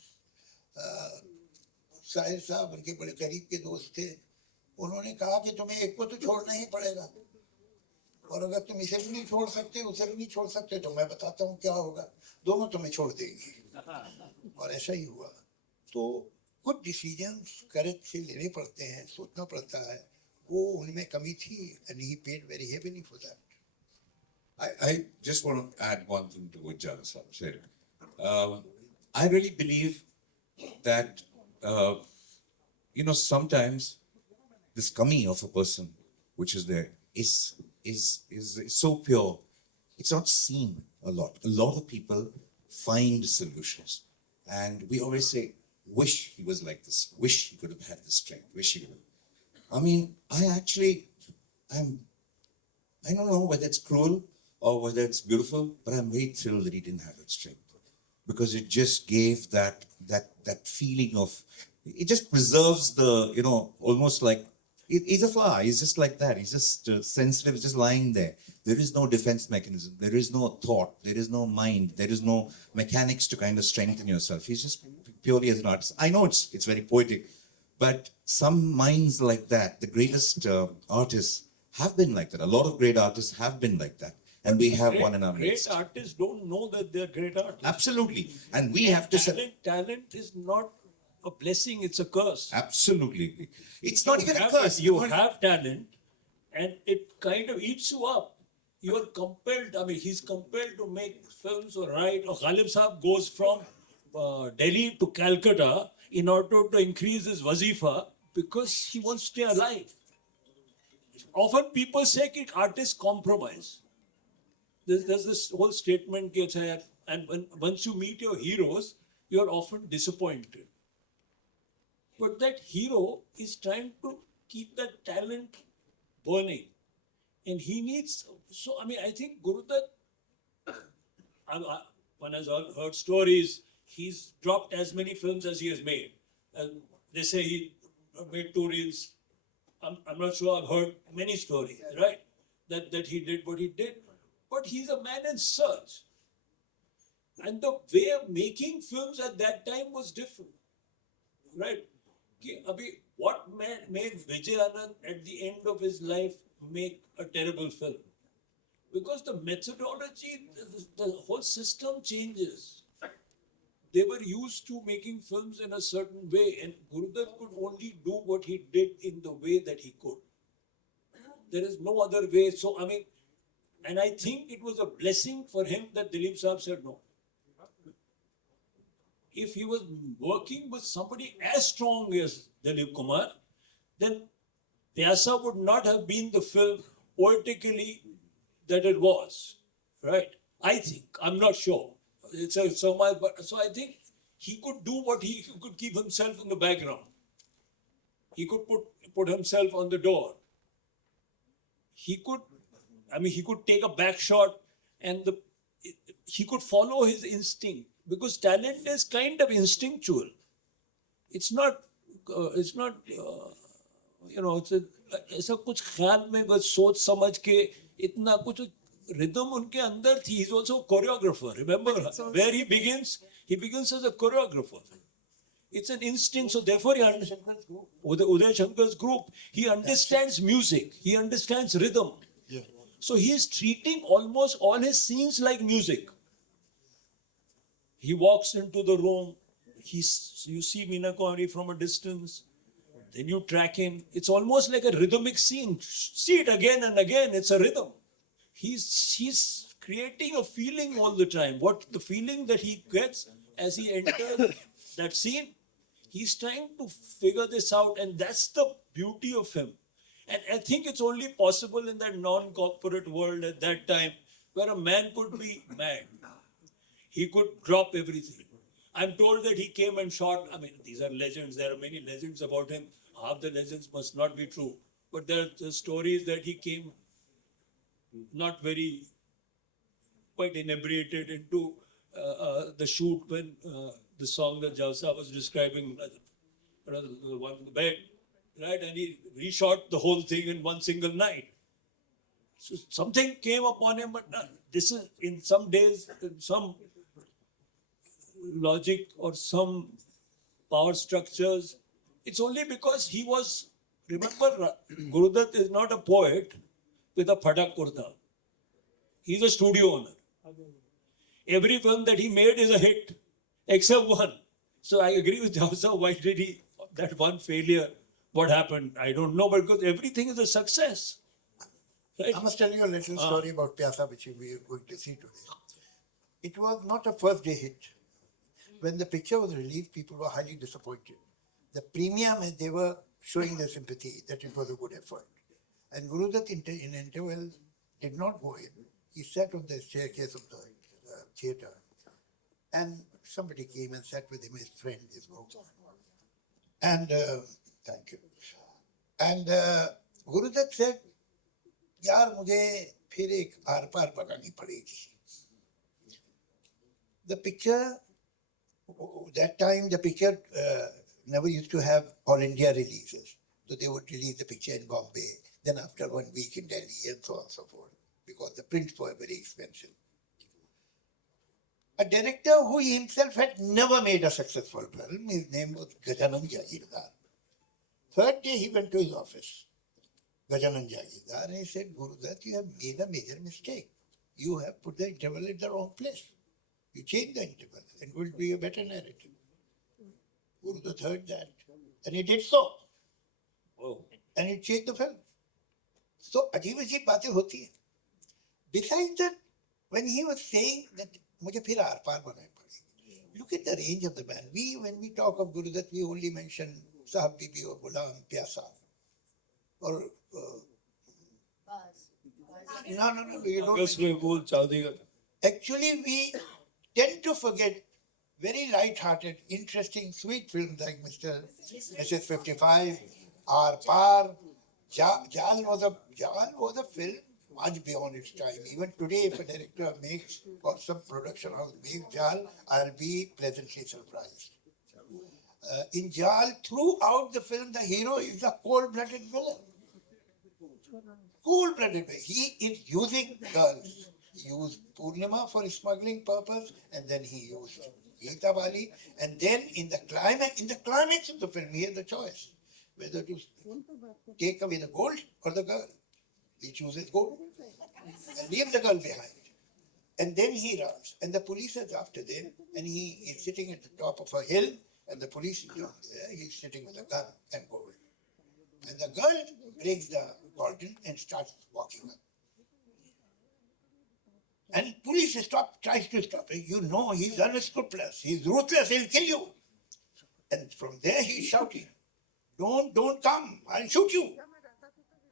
Sahir साहब उनके बड़े करीब के दोस्त थे. उन्होंने कहा कि तुम्हें एक को तो छोड़ना ही पड़ेगा. और अगर तुम इसे भी नहीं छोड़ सकते, उसे भी नहीं छोड़ सकते, तो मैं बताता हूँ क्या होगा, दोनों तुम्हें छोड़ देंगे। और ऐसा ही हुआ। तो कुछ डिसीजंस करेक्ट से लेने पड़ते हैं, सोचना पड़ता है, वो उनमें कमी थी, and he paid very heavily for that. I just want to add one thing to what Javed said. I really believe that, sometimes this kami of a person, which is there, is so pure. It's not seen a lot. A lot of people find solutions. And we always say, wish he was like this, wish he could have had the strength, wish he would have. I mean, I don't know whether it's cruel or whether it's beautiful, but I'm very thrilled that he didn't have that strength, because it just gave that feeling of, it just preserves the, almost like he's a flower. He's just like that. He's just sensitive. He's just lying there. There is no defense mechanism. There is no thought. There is no mind. There is no mechanics to kind of strengthen yourself. He's just purely as an artist. I know it's very poetic, but some minds like that, the greatest artists have been like that. A lot of great artists have been like that. And we have one in our midst. Great artists don't know that they're great artists. Absolutely. And we have to say, Talent is not a blessing, it's a curse. absolutely. It's not even a curse. You have talent and it kind of eats you up. You are compelled, he's compelled to make films or write. Or Ghalib Saab goes from Delhi to Calcutta in order to increase his wazifa because he wants to stay alive. Often people say that artists compromise. There's this whole statement, and once you meet your heroes, you're often disappointed. But that hero is trying to keep that talent burning. And he needs, I think Guru Dutt, one has heard stories, he's dropped as many films as he has made. And they say he made 2 reels. I'm not sure, I've heard many stories, right? That he did what he did. But he's a man in search. And the way of making films at that time was different. Right? What made Vijay Anand at the end of his life make a terrible film? Because the methodology, the whole system changes. They were used to making films in a certain way, and Guru Dutt could only do what he did in the way that he could. There is no other way. So, and I think it was a blessing for him that Dilip Saab said no. If he was working with somebody as strong as Dilip Kumar, then Pyaasa would not have been the film poetically that it was, right? I think. I'm not sure. So I think he could do what he could keep himself in the background. He could put himself on the door. He could take a back shot and he could follow his instinct, because talent is kind of instinctual. It's not ऐसा कुछ ख्याल में बस सोच समझ के इतना कुछ rhythm उनके अंदर थी. He's also a choreographer. Remember where he begins? He begins as a choreographer. It's an instinct. So therefore, Uday Shankar's group, he understands music. He understands rhythm. Yeah. So he is treating almost all his scenes like music. He walks into the room. You see Meena Kumaari from a distance. Then you track him. It's almost like a rhythmic scene. See it again and again. It's a rhythm. He's creating a feeling all the time. What the feeling that he gets as he enters that scene, he's trying to figure this out, and that's the beauty of him. And I think it's only possible in that non-corporate world at that time, where a man could be mad. He could drop everything. I'm told that he came and shot. These are legends. There are many legends about him. Half the legends must not be true. But there are stories that he came not very, quite inebriated into the shoot when the song that Jalsa was describing, the one in the bed, right? And he reshot the whole thing in one single night. So something came upon him, but this is in some days, some logic or some power structures. It's only because he was, remember, Guru Dutt is not a poet with a phadak kurta. He's a studio owner. Every film that he made is a hit, except one. So I agree with Jausa. Why did he, that one failure, what happened? I don't know, but because everything is a success. Right? I must tell you a little story about Pyaasa, which we are going to see today. It was not a first day hit. When the picture was released, people were highly disappointed. The premium, and they were showing their sympathy that it was a good effort. And Guru Dutt in interval did not go in. He sat on the staircase of the theatre, and somebody came and sat with him, his friend, his Guru. And thank you. And Guru Dutt said, "Yaar, mujhe phir ek aar-paar pagani padegi." The picture, that time the picture never used to have all India releases. So they would release the picture in Bombay, then after 1 week in Delhi, and so on and so forth, because the prints were very expensive. A director who himself had never made a successful film, his name was Gajanan Jagirdar. Third day he went to his office, Gajanan Jagirdar, and he said, "Guru Dutt, you have made a major mistake. You have put the interval in the wrong place. You change the interval, and it will be a better narrative." Guru Dutt heard that, and he did so. Oh. And he changed the film. So, अजीब-अजीब बातें होती हैं. Besides that, when he was saying that मुझे फिर आर-पार बनानी पड़ेगी, look at the range of the man. When we talk of Guru Dutt, we only mention Sahab Bibi or Ghulam, Pyaasa, or no, you don't. अगस्त में वो चांदी का Actually, we tend to forget very light-hearted, interesting, sweet films like Mrs. 55, Aar-Paar. Jaal was a film much beyond its time. Even today, if a director makes, or some production house makes Jaal, I'll be pleasantly surprised. In Jaal, throughout the film, the hero is a cold-blooded villain. Cold-blooded villain. He is using girls. He used Purnima for smuggling purpose, and then he used Geeta Bali, and then in the climax of the film, he has the choice whether to take away the gold or the girl. He chooses gold and leaves the girl behind. And then he runs, and the police is after them, and he is sitting at the top of a hill, and the police is down there. He's sitting with a gun and gold. And the girl breaks the cordon and starts walking up. And police tries to stop him. You know, he's unscrupulous. He's ruthless. He'll kill you. And from there he's shouting, don't come. I'll shoot you.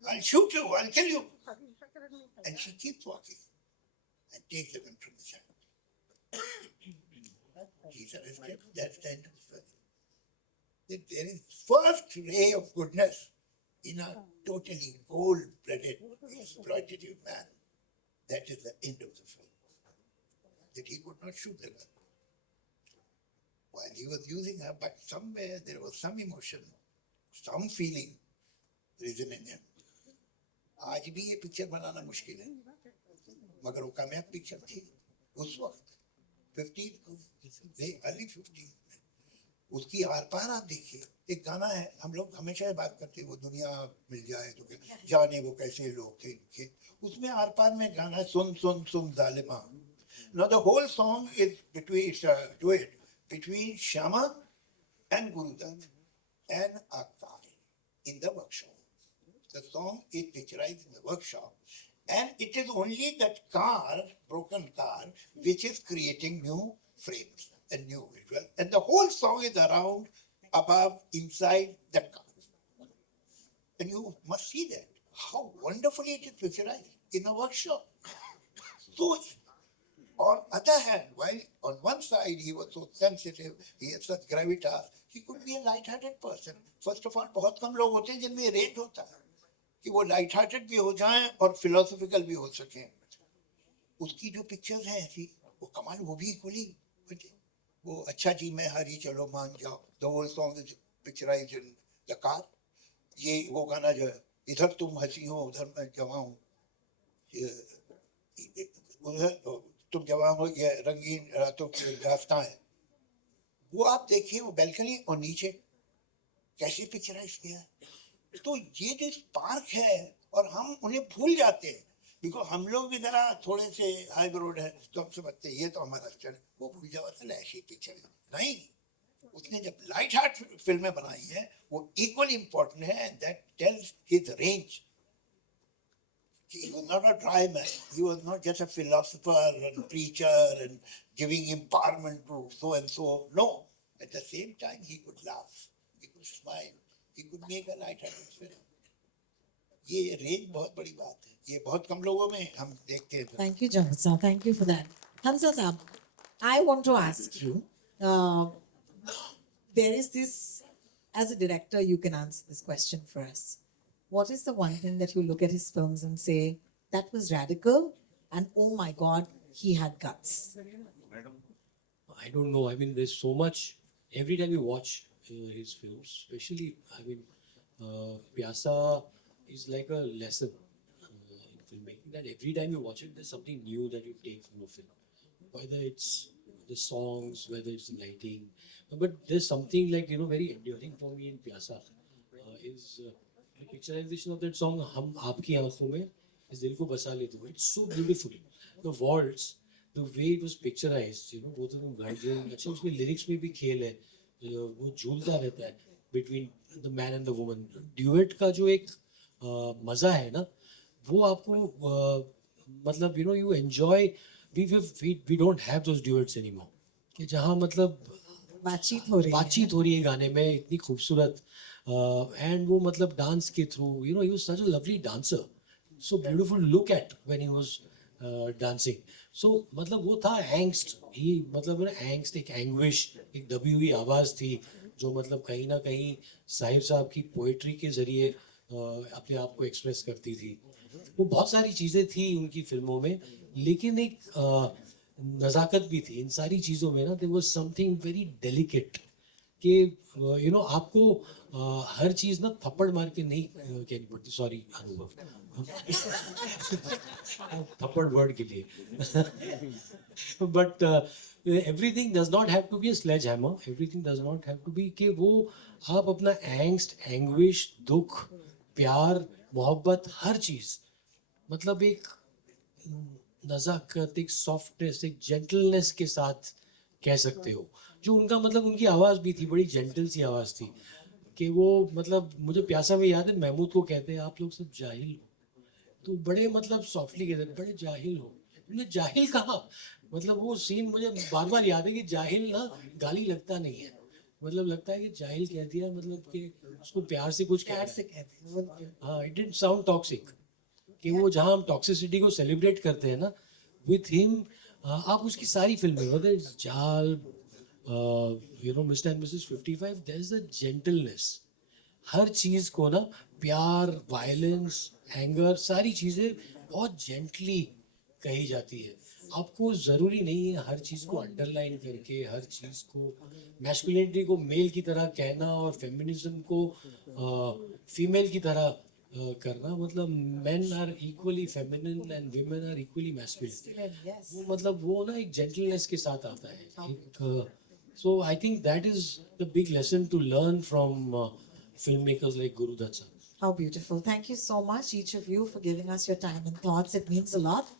I'll shoot you. I'll kill you. And she keeps walking and takes the gun from the child. He's arrested. That's the end of the film. There is first ray of goodness in a totally cold-blooded, exploitative man. That is the end of the film. That he could not shoot the gun while he was using her, but somewhere there was some emotion, some feeling risen in him. आज भी ये picture बनाना मुश्किल है, मगर वो कामयाब picture थी उस वक्त 15 अर्ली 15 उसकी आर-पार आप देखिए. एक गाना है, हम लोग हमेशा बात करते हैं वो दुनिया मिल जाए तो जाने वो कैसे लोग थे इनके. उसमें आर-पार में गाना है सुन सुन सुन जालिमा. Now the whole song is between Shama and Guru Dutt and Akhtar in the workshop. The song is picturized in the workshop, and it is only that broken car, which is creating new frames and new visual. And the whole song is around, above, inside that car. And you must see that, how wonderfully it is picturized in a workshop. So, on other hand, while on one side he was so sensitive, he had such gravitas, he could be a light-hearted person. First of all, बहुत कम लोग होते हैं जिनमें range होता है कि वो light-hearted भी हो जाएं और philosophical भी हो सकें. उसकी जो pictures हैं ऐसी, वो कमाल, वो भी equally. वो अच्छा जी मैं हरी चलो मान जाओ. The whole song is picturized in the car. ये वो गाना जो है, इधर तुम हंसी हो उधर मैं जवां हूँ, उधर तुम जवां हो, ये रंगीन रातों की दास्तां है. वो आप देखिए वो बैल्कनी और नीचे कैसे पिक्चराइज किया है. तो ये जो स्पार्क है और हम उन्हें भूल जाते हैं. बिकॉज हम लोग भी जरा थोड़े से हाई ब्रोड है तो हम समझते ये तो हमारा लक्षण है, वो भूल जाओ असल ऐसी पिक्चर है नहीं। उसने जब लाइट हार्ट फिल्में बनाई है वो इक्वली इम्पोर्टेंट है, that tells his range. He was not a dry man. He was not just a philosopher and preacher and giving empowerment to so and so. No. At the same time, he could laugh. He could smile. He could make a light-hearted film. ये range बहुत बड़ी बात है. ये बहुत कम लोगों में हम देखते हैं. Thank you, Javed sir. Thank you for that. Hamza Saab, I want to ask you, there is this, as a director, you can answer this question for us. What is the one thing that you look at his films and say, that was radical, and oh my God, he had guts? I don't know. I mean, there's so much. Every time you watch his films, especially, I mean, Pyasa is like a lesson in filmmaking. That every time you watch it, there's something new that you take from the film. Whether it's the songs, whether it's the lighting, but there's something like very enduring for me in Pyasa is the picturization of that song. "Hum aapki aankhon mein is dil ko basa lete ho." It's so beautiful. The waltz, the way it was picturized, both of them grinding. अच्छा उसमें lyrics में भी खेल है, वो झूलता रहता है between the man and the woman. Duet का जो एक मजा है ना, वो आपको मतलब you enjoy. We don't have those duets anymore. कि जहाँ मतलब बातचीत हो रही है गाने में इतनी खूबसूरत, and वो मतलब डांस के through, he was such a lovely dancer, so beautiful to look at when he was dancing. So मतलब वो था angst, ही मतलब angst, एक anguish, एक दबी हुई आवाज़ थी जो मतलब कहीं ना कहीं साहिब साहब की पोएट्री के जरिए अपने आप को एक्सप्रेस करती थी. वो बहुत सारी चीज़ें थी उनकी फिल्मों में, लेकिन एक नज़ाकत भी थी इन सारी चीज़ों में ना. There was something very delicate कि आपको हर चीज़ ना थप्पड़ मार के नहीं कहनी पड़ती. सॉरी अनुभव, थप्पड़ वर्ड के लिए. But everything does not have to be a sledge hammer. Everything does not have to be कि वो आप अपना एंग्स्ट, एंग्विश, दुख, प्यार, मोहब्बत, हर चीज़ मतलब एक नज़ाकत, एक सॉफ्टनेस, एक जेंटलनेस के साथ कह सकते हो. जो उनका मतलब उनकी आवाज़ भी थी, बड़ी जेंटल सी आवाज़ थी कि वो मतलब मुझे प्यासा में याद है महमूद को कहते हैं आप लोग सब जाहिल हो, तो बड़े मतलब सॉफ्टली कहते हैं बड़े जाहिल हो. मैं जाहिल कहाँ, मतलब वो सीन मुझे बार बार याद है कि जाहिल ना गाली लगता नहीं है, मतलब लगता है कि जाहिल कह दिया मतलब कि उसको प्यार से कुछ कहते हैं. हाँ, इट डिडंट साउंड टॉक्सिक. कि वो जहाँ हम टॉक्सिसिटी को सेलिब्रेट करते हैं ना, विथ हिम आप उसकी सारी फिल्में, whether it's Jaal, mister and missus 55, there is a gentleness. हर चीज़ को ना प्यार, वायलेंस, एंगर, सारी चीज़ें बहुत जेंटली कही जाती है. आपको ज़रूरी नहीं है हर चीज़ को अंडरलाइन करके, हर चीज़ को मैस्कुलिनिटी को मेल की तरह कहना और फेमिनिज्म को फीमेल की तरह करना. मतलब men are equally feminine and women are equally masculine. वो मतलब वो ना एक gentleness के साथ आता है. So I think that is the big lesson to learn from filmmakers like Guru Dutt. How beautiful. Thank you so much, each of you, for giving us your time and thoughts. It means a lot.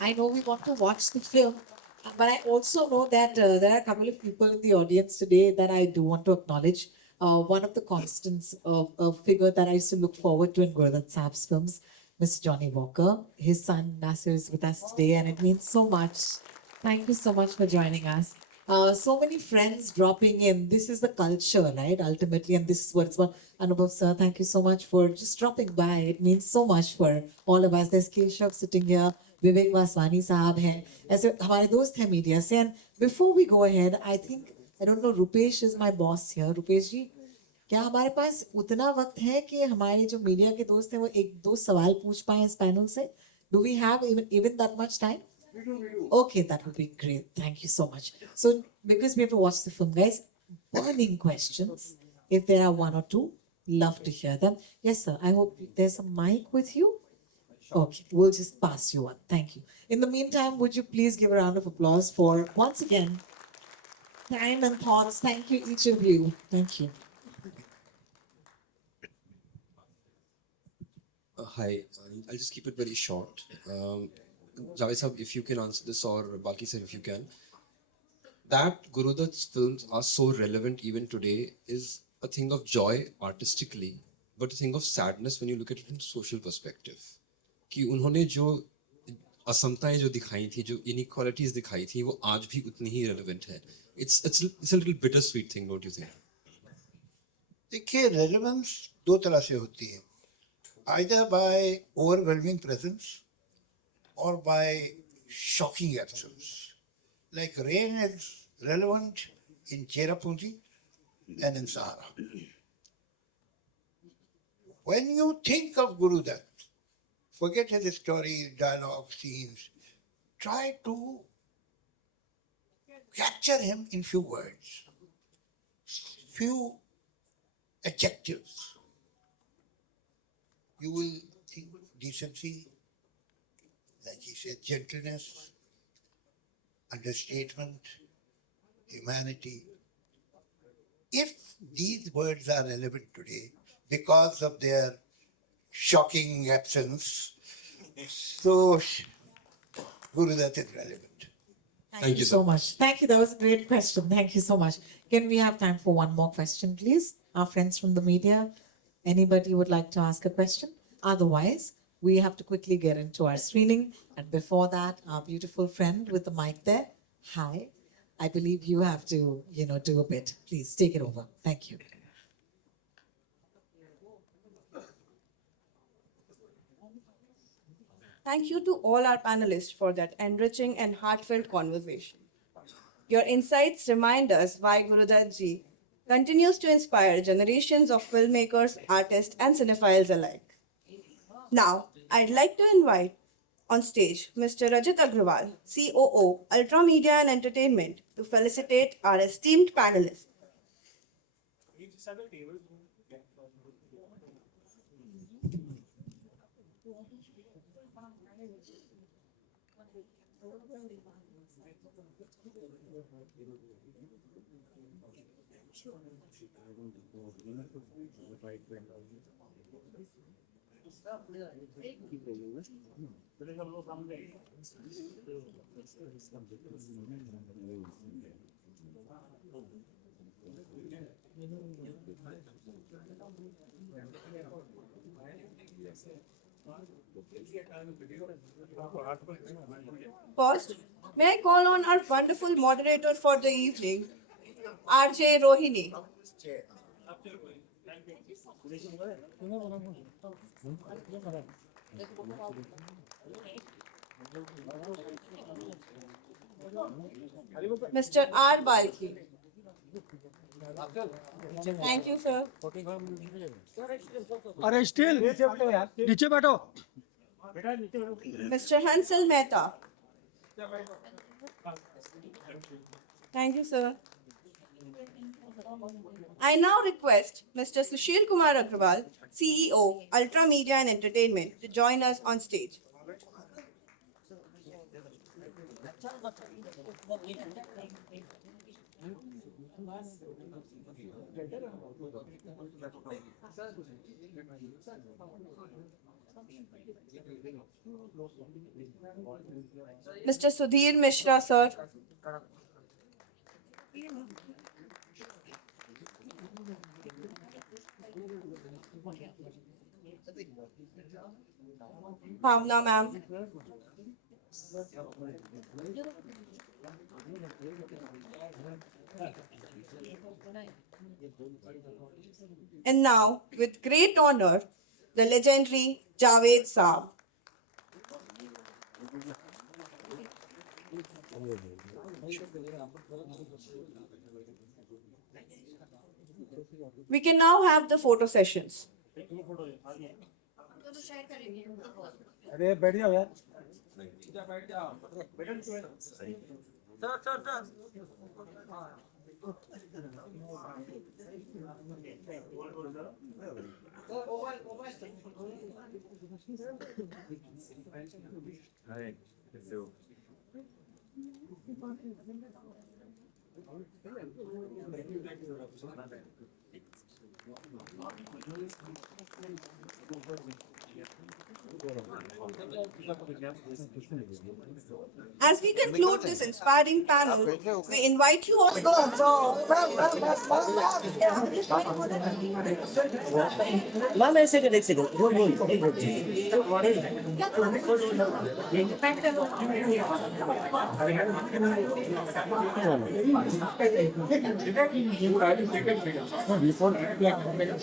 I know we want to watch the film, but I also know that there are a couple of people in the audience today that I do want to acknowledge. One of the constants of a figure that I used to look forward to in Guru Dutt Saab's films, Mr. Johnny Walker. His son Nasir is with us today, and it means so much. Thank you so much for joining us. So many friends dropping in. This is the culture, right? Ultimately, and this is what it's about. Anubhav sir, thank you so much for just dropping by. It means so much for all of us. There's Keshav sitting here. Vivek Vaswani sahab hai. ऐसे हमारे दोस्त हैं media से. And before we go ahead, I don't know, Rupesh is my boss here. Rupesh जी, क्या हमारे पास उतना वक्त है कि हमारे जो मीडिया के दोस्त हैं वो एक दो सवाल पूछ पाएं इस पैनल से? Do we have even that much time? Okay, that would be great. Thank you so much. So, because we have to watch the film, guys, burning questions. If there are one or two, love to hear them. Yes, sir. I hope there's a mic with you. Okay, we'll just pass you on. Thank you. In the meantime, would you please give a round of applause for, once again, time and thoughts. Thank you, each of you. Thank you. Hi, I'll just keep it very short. Javed sir, if you can answer this, or Balki sir, if you can. That Guru Dutt's films are so relevant even today is a thing of joy artistically, but a thing of sadness when you look at it from social perspective. कि उन्होंने जो असमताएं जो दिखाई थी, जो inequalities दिखाई थी, वो आज भी उतनी ही relevant है. It's a little bittersweet thing, don't you think? देखिए रेलेवेंस दो तरह से होती है, either by overwhelming presence or by shocking absence. Like rain is relevant in Cherrapunji and in Sahara. When you think of Guru Dutt, forget his stories, dialogue, scenes, try to capture him in few words, few adjectives. You will think decency, like he said, gentleness, understatement, humanity. If these words are relevant today because of their shocking absence, so Guru Dutt is relevant. Thank you so much. Thank you. That was a great question. Thank you so much. Can we have time for one more question, please? Our friends from the media, anybody would like to ask a question? Otherwise, we have to quickly get into our screening. And before that, our beautiful friend with the mic there, hi. I believe you have to, do a bit. Please take it over. Thank you. Thank you to all our panelists for that enriching and heartfelt conversation. Your insights remind us why Guru Dutt ji continues to inspire generations of filmmakers, artists, and cinephiles alike. Now, I'd like to invite on stage Mr. Rajat Agrawal, COO, Ultra Media and Entertainment, to felicitate our esteemed panelists. First, may I call on our wonderful moderator for the evening, RJ Rohini. Mr. R. Balki. Thank you, sir. अरे still नीचे बैठो Mr. Hansel Mehta. Thank you, sir. I now request Mr. Sushil Kumar Agrawal, CEO, Ultra Media and Entertainment, to join us on stage. Mr. Sudhir Mishra, sir. Bhavna, ma'am. And now, with great honor, the legendary Javed Saab. We can now have the photo sessions. अरे बैठ जाओ यार बैठ जाओ sir As we conclude this inspiring panel, we invite you all. Ma'am, एक second, एक second. बोल, बोल.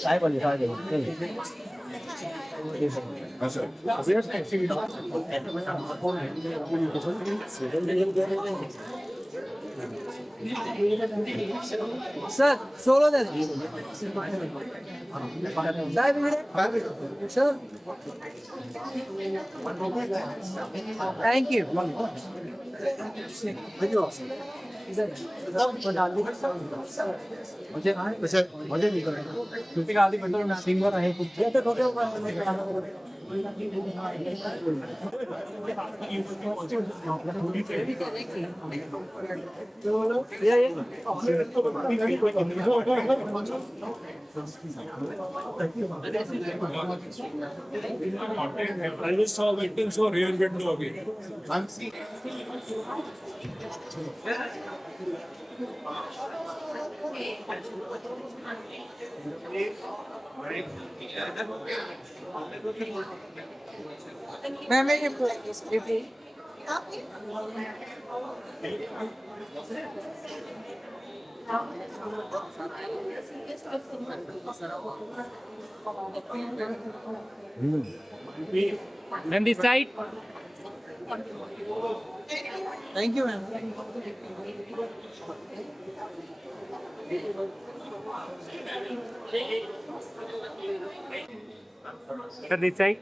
काय बोलले, काय बोलले. Sir, solo then. Live minute. Sir. Thank you. मुझे नहीं करेगा क्योंकि आदि बेटर मैं सिंगर है ये तो छोटे I just saw waiting so real window again. मैं ये Then this side. Thank you, ma'am. Then this side.